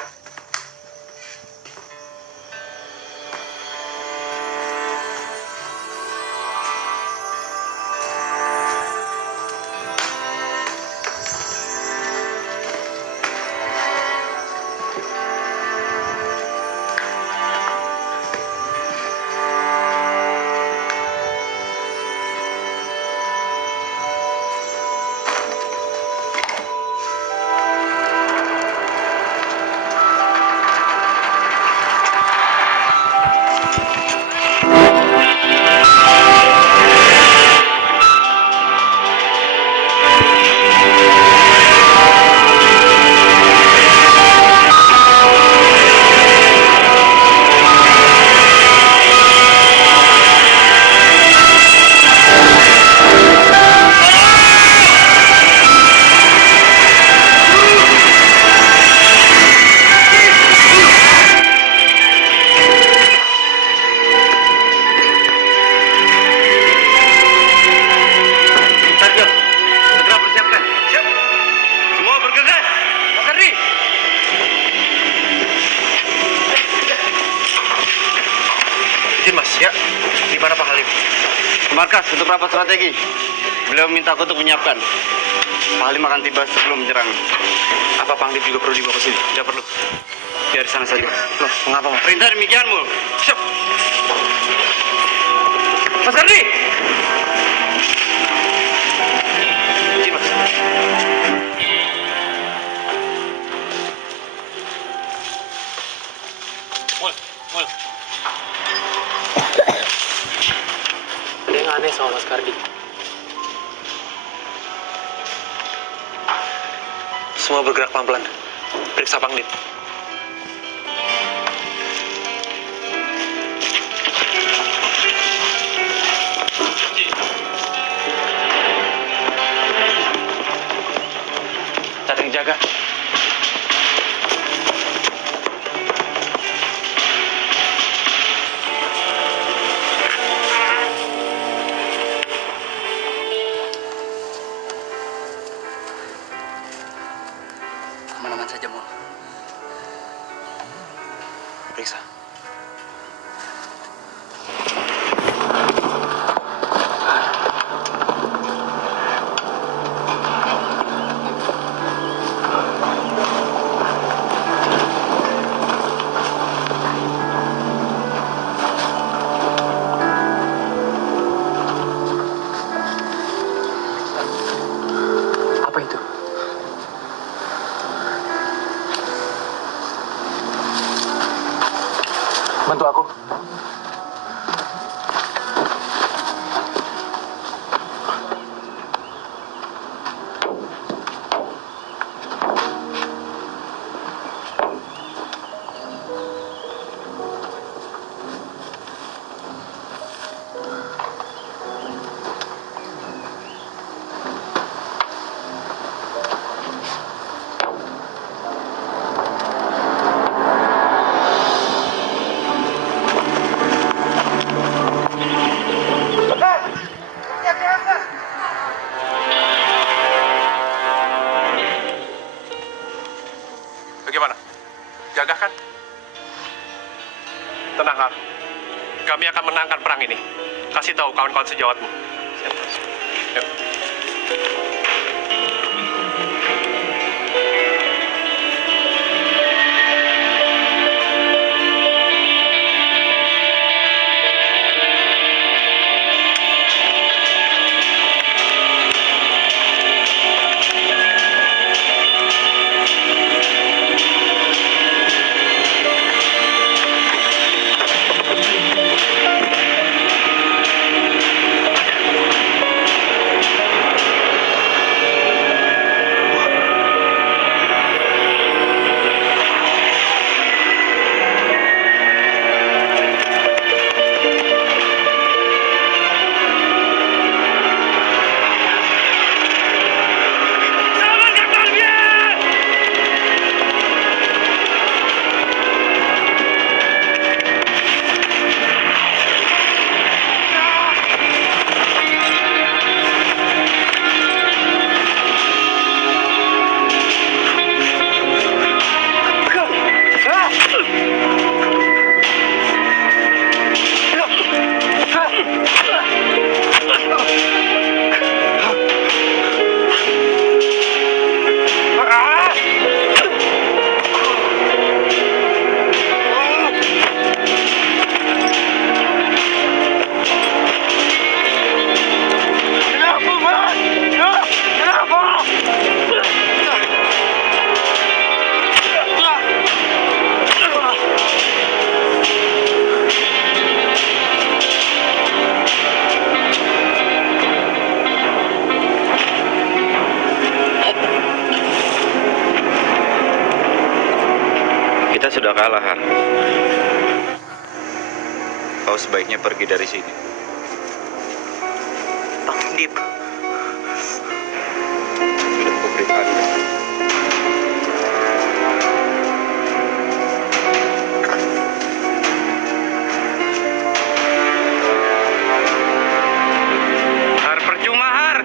Markas untuk rapat strategi. Beliau minta aku untuk menyiapkan. Pak Halim akan tiba sebelum menyerang. Apa Pangdip juga perlu dibawa ke sini? Tidak perlu. Biar di sana saja. Loh, mengapa, Mas? Perintah demikian, Mul. Siap. Mas Ardi! Sini, Mas. Mul. Ada yang aneh sama Mas Kardi. Semua bergerak pelan-pelan. Periksa Pangdip. Ada yang jaga. Aman-aman saja, Mul. Periksa. Apa itu? Bantu aku. Bagaimana? Gagah kan? Tenang, Har. Kami akan menangkan perang ini. Kasih tahu kawan-kawan sejawatmu. Siap, Mas. Yuk. Kita sudah kalah, Har. Kau sebaiknya pergi dari sini. Pangdip. Sudah kuberikan. Har, percuma, Har.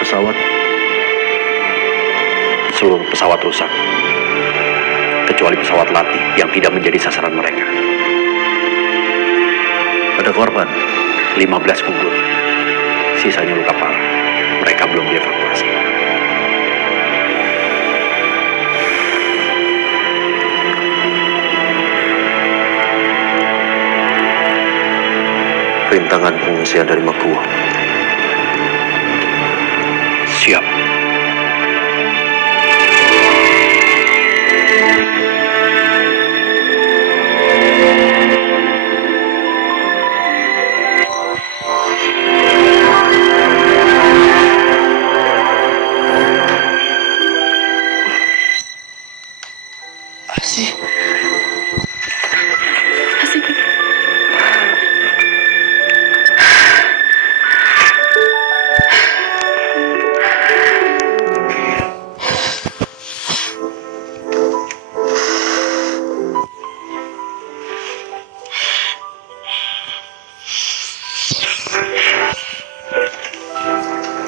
pesawat, seluruh pesawat rusak. Kecuali pesawat latih yang tidak menjadi sasaran mereka. Ada korban, 15 gugur. Sisanya luka parah. Mereka belum dievakuasi. Perintangan pengungsian dari Makua. Siap.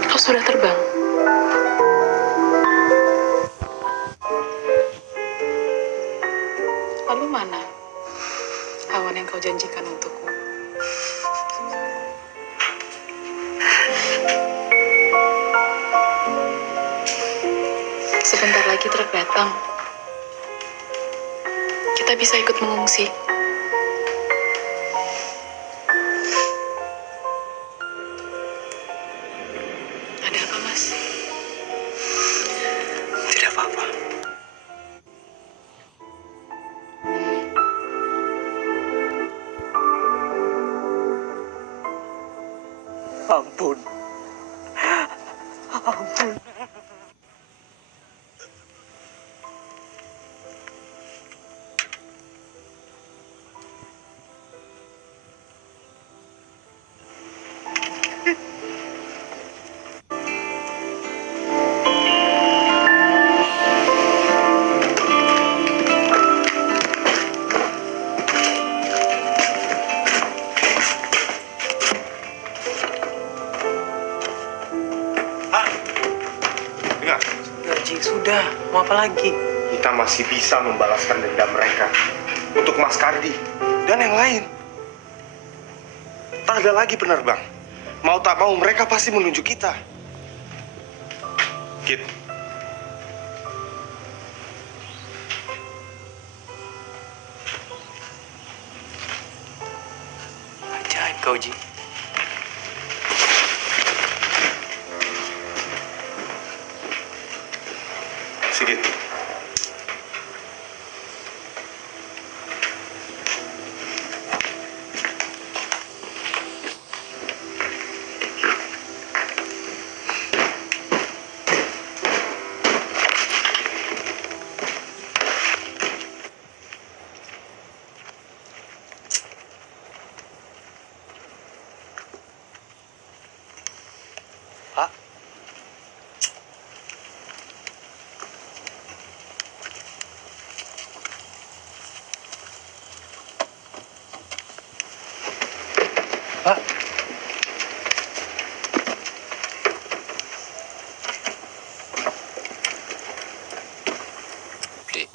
Kau sudah terbang? Lalu mana awan yang kau janjikan untukku? Sebentar lagi truk datang. Kita bisa ikut mengungsi. Ada apa, Mas? Tidak apa-apa. Ampun. Ampun. Dengar, Gaji, sudah. Mau apa lagi? kita masih bisa membalaskan dendam mereka untuk Mas Kardi dan yang lain. Tak ada lagi penerbang. Mau tak mau mereka pasti menuju kita. Kit, Ajaib kau, Ji. Sigit. Pak. Pak. Dek.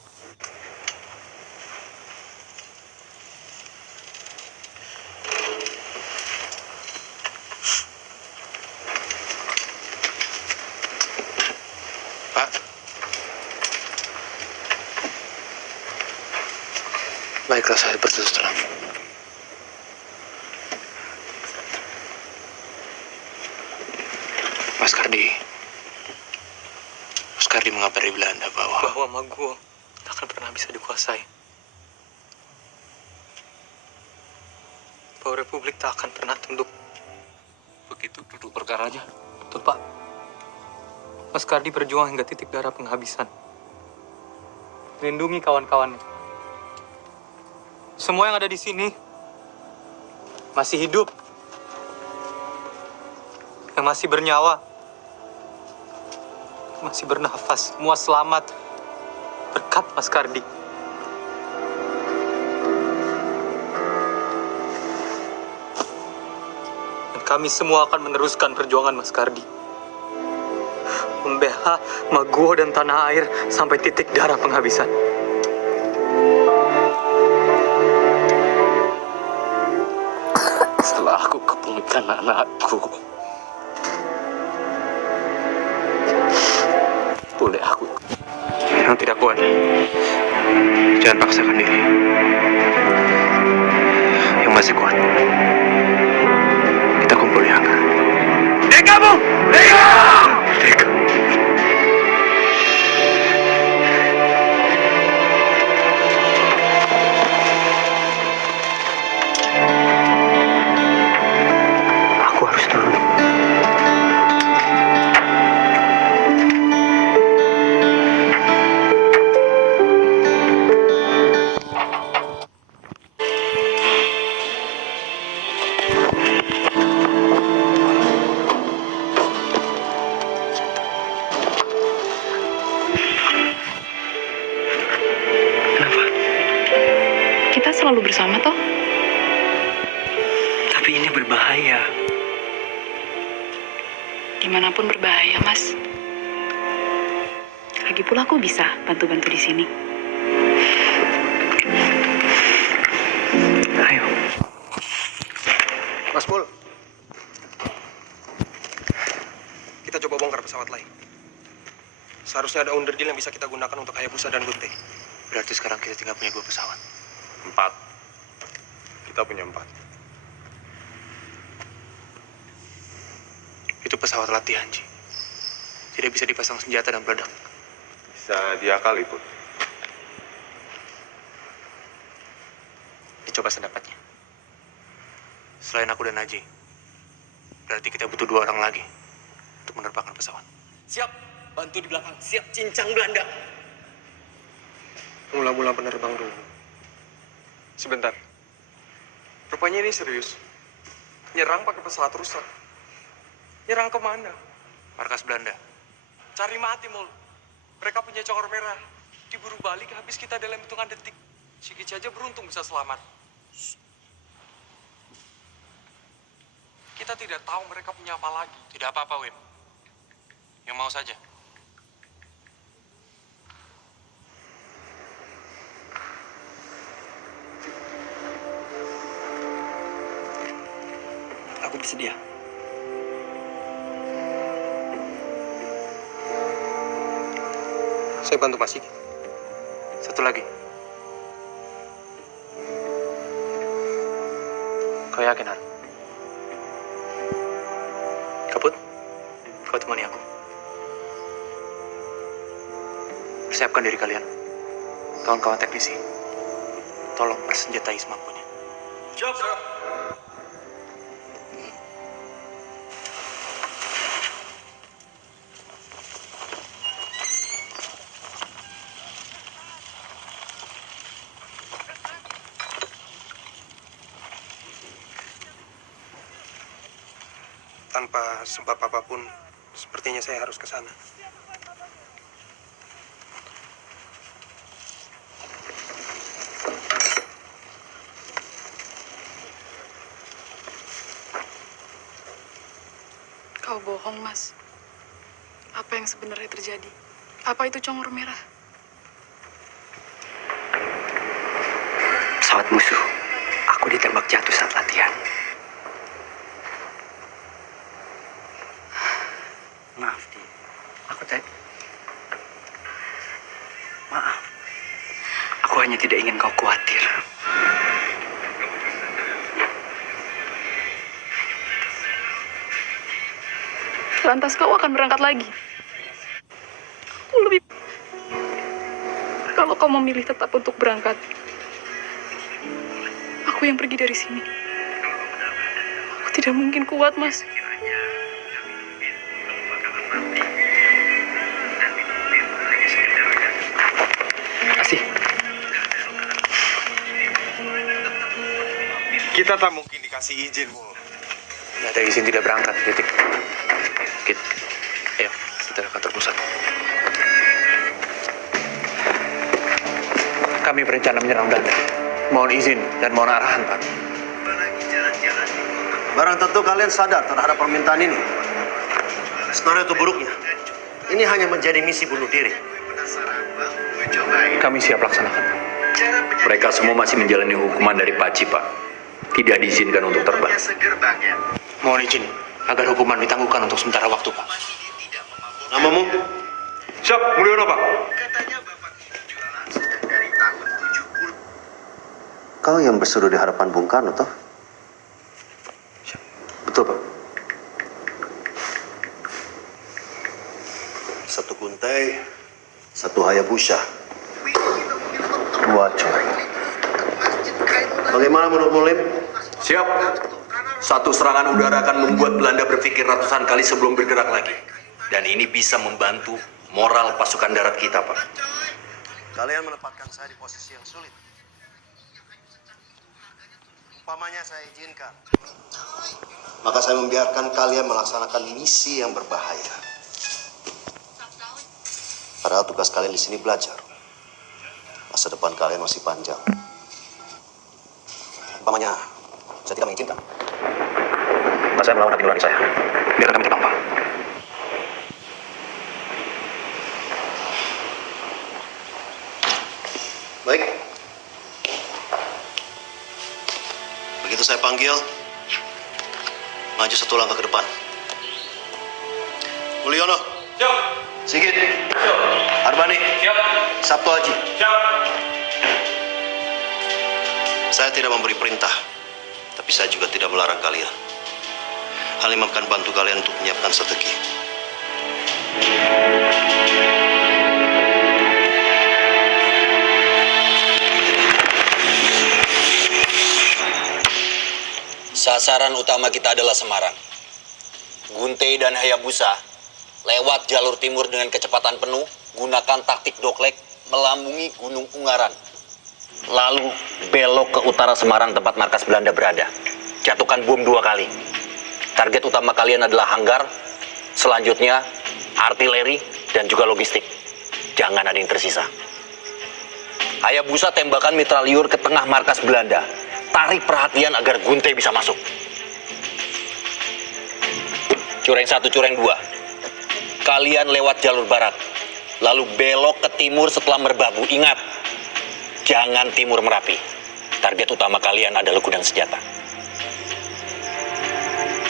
Pak. Baiklah, saya berterus terang. Mas Kardi mengabari Belanda bahwa Maguwo tak akan pernah bisa dikuasai. Bahwa Republik tak akan pernah tunduk. Begitu duduk perkaranya. Betul, Pak. Mas Kardi berjuang hingga titik darah penghabisan. Melindungi kawan-kawannya. Semua yang ada di sini masih hidup. Yang masih bernyawa. Masih bernafas. Semua selamat. Berkat Mas Kardi. Dan kami semua akan meneruskan perjuangan Mas Kardi. membela Maguwo dan tanah air sampai titik darah penghabisan. Setelah aku ketemukan anakku, boleh aku Yang tidak kuat, jangan paksakan diri. Yang masih kuat, kita kumpul di angka. Deka, Bu! Deka! Deka. Aku harus turun. Kita selalu bersama toh. Tapi ini berbahaya. Dimanapun berbahaya, Mas. Lagi pula aku bisa bantu-bantu di sini. Ayo. Mas Mul, kita coba bongkar pesawat lain. Seharusnya ada underdeal yang bisa kita gunakan untuk Hayabusa dan Gunte. Berarti sekarang kita tinggal punya 2 pesawat. 4. Kita punya 4. Itu pesawat latihan, Ji. Tidak bisa dipasang senjata dan peledak. Bisa diakali, Put. Dicoba sedapatnya. Selain aku dan Haji, berarti kita butuh 2 orang lagi untuk menerbangkan pesawat. Siap, bantu di belakang. Siap, cincang Belanda. Mula-mula penerbang dulu. Sebentar. Rupanya ini serius. Nyerang pakai pesawat rusak. Nyerang kemana? Markas Belanda. Cari mati, Mul. Mereka punya congor merah. Diburu balik habis kita dalam hitungan detik. Si Kici aja beruntung bisa selamat. Kita tidak tahu mereka punya apa lagi. Tidak apa-apa, Win. Yang mau saja. Aku bersedia. Saya bantu Mas Sigit. Satu lagi. Kau yakin, Har? Kaput, kau temani aku. Persiapkan diri kalian. Kawan-kawan teknisi, tolong persenjatai semampunya. Siap, siap. Tanpa sebab apapun, sepertinya saya harus ke sana. Kau bohong, Mas. Apa yang sebenarnya terjadi? Apa itu congor merah? Pesawat musuh. Aku ditembak jatuh saat latihan. Maaf, Di. Maaf. Aku hanya tidak ingin kau khawatir. Lantas kau akan berangkat lagi. Aku lebih... Kalau kau memilih tetap untuk berangkat, aku yang pergi dari sini. Aku tidak mungkin kuat, Mas. Kasih. Kita tak mungkin dikasih izin, Mul. Tidak ada izin tidak berangkat, titik. Kit, ayo, kita ke kantor pusat. Kami berencana menyerang Belanda. Mohon izin dan mohon arahan, Pak. Barang tentu kalian sadar terhadap permintaan ini. Sebenarnya itu buruknya. Ini hanya menjadi misi bunuh diri. Kami siap laksanakan. Mereka semua masih menjalani hukuman dari Paci, Pak. Tidak diizinkan untuk terbang. Mohon izin agar hukuman ditangguhkan untuk sementara waktu, Pak. Namamu? Siap, Mulyono, Pak. Kau yang berseru di hadapan Bung Karno, toh? Betul, Pak. Satu Guntai, satu Hayabusa, 2 coreng. Bagaimana menurutmu, Lim? Siap. Satu serangan udara akan membuat Belanda berpikir ratusan kali sebelum bergerak lagi. Dan ini bisa membantu moral pasukan darat kita, Pak. Kalian menempatkan saya di posisi yang sulit. Umpamanya saya izinkan, maka saya membiarkan kalian melaksanakan misi yang berbahaya. Padahal tugas kalian di sini belajar. Masa depan kalian masih panjang. Umpamanya, saya tidak mengizinkan. Maka saya melawan hati nurani saya. Biarkan kami terbang, Pak. Baik. Begitu saya panggil, maju 1 langkah ke depan. Mulyono. Siap. Sigit. Siap. Arbani. Siap. Sabtu Haji. Siap. Saya tidak memberi perintah, tapi saya juga tidak melarang kalian. Halim akan bantu kalian untuk menyiapkan strategi. Sasaran utama kita adalah Semarang. Guntai dan Hayabusa lewat jalur timur dengan kecepatan penuh, gunakan taktik doklek melambungi Gunung Ungaran. Lalu belok ke utara Semarang tempat markas Belanda berada. Jatuhkan bom 2 kali. Target utama kalian adalah Hanggar, selanjutnya artileri dan juga logistik. Jangan ada yang tersisa. Hayabusa tembakan mitraliur ke tengah markas Belanda. Tarik perhatian agar Guntai bisa masuk. Cureng 1, Cureng 2. Kalian lewat jalur barat. Lalu belok ke timur setelah Merbabu. Ingat, jangan timur Merapi. Target utama kalian adalah gudang senjata.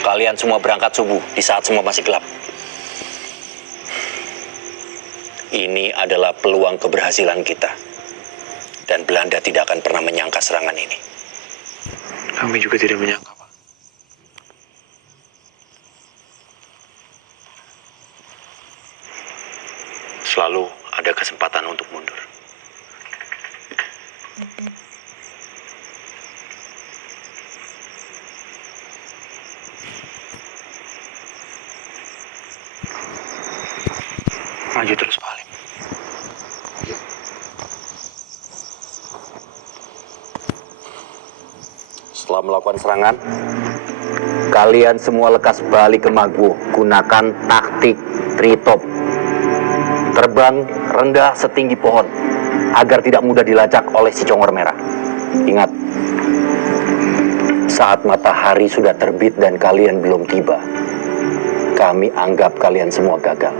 Kalian semua berangkat subuh di saat semua masih gelap. Ini adalah peluang keberhasilan kita. Dan Belanda tidak akan pernah menyangka serangan ini. Kami juga tidak menyangka, Pak. Selalu ada kesempatan untuk mundur. Maju terus, Pak Halim. Setelah melakukan serangan, kalian semua lekas balik ke Maguwo. Gunakan taktik treetop. Terbang rendah setinggi pohon, agar tidak mudah dilacak oleh si Congor Merah. Ingat, saat matahari sudah terbit dan kalian belum tiba, kami anggap kalian semua gagal.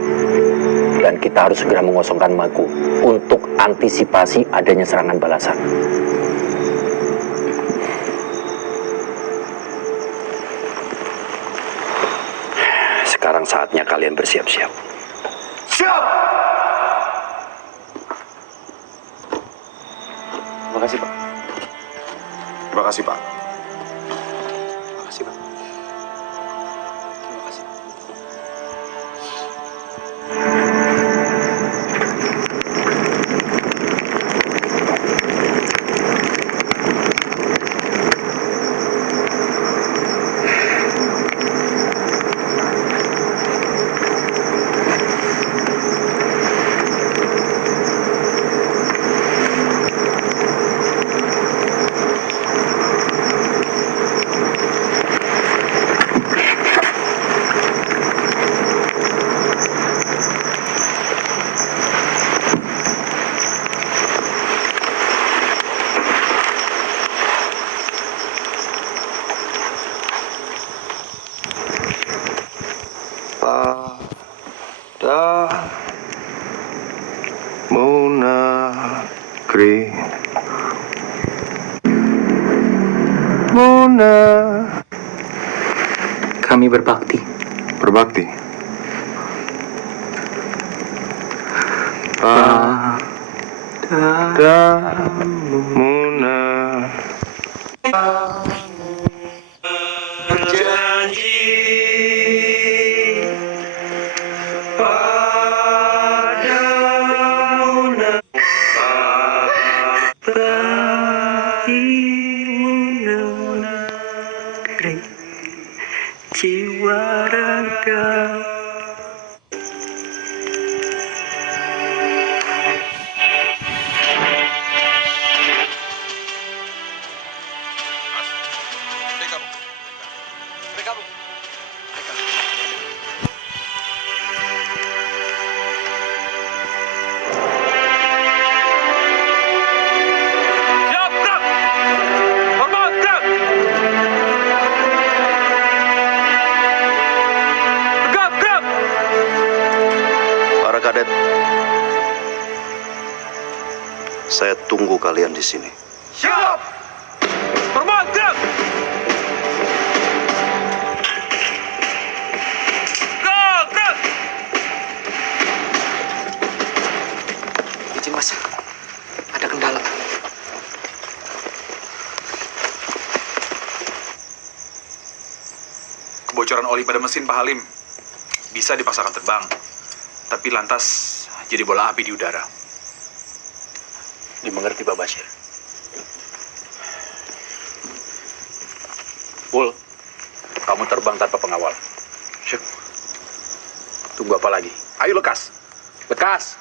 Dan kita harus segera mengosongkan Maguwo untuk antisipasi adanya serangan balasan. Sekarang saatnya kalian bersiap-siap. Siap! Terima kasih, Pak. Terima kasih, Pak. Terima kasih, Pak. Terima kasih. Munagri Muna. Kami berbakti. Berbakti. Muna. Berjanji padamu negeri jiwa raga. Para kadet, saya tunggu kalian di sini. Siap! Hormat! Izin mas, ada kendala. Kebocoran oli pada mesin Pak Halim bisa dipaksakan terbang, tapi lantas jadi bola api di udara. Dimengerti Pak Bashir. Bul, kamu terbang tanpa pengawal. Syuk. Tunggu apa lagi? Ayo lekas. Lekas.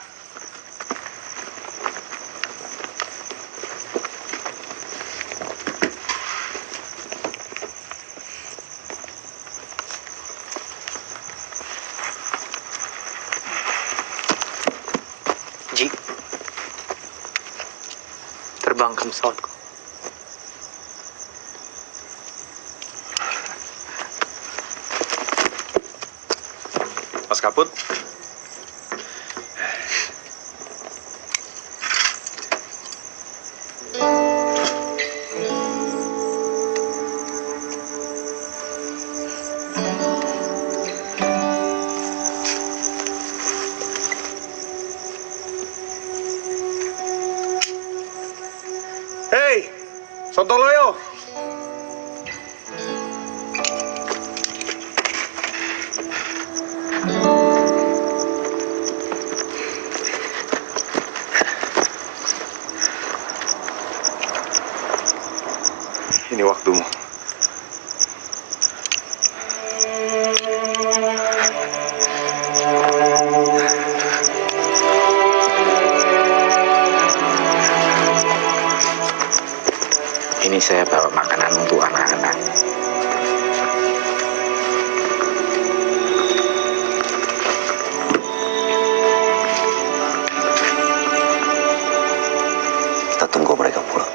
Ji, terbang ke pesawatku. Mas Kaput, Hei, Sontoloyo. Ini waktumu. Ini saya bawa makanan untuk anak-anak. Kita tunggu mereka pulang.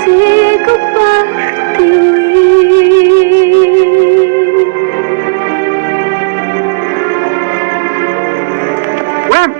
hatiku pertiwi. Wem!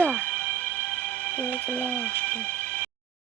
Udah. Udah.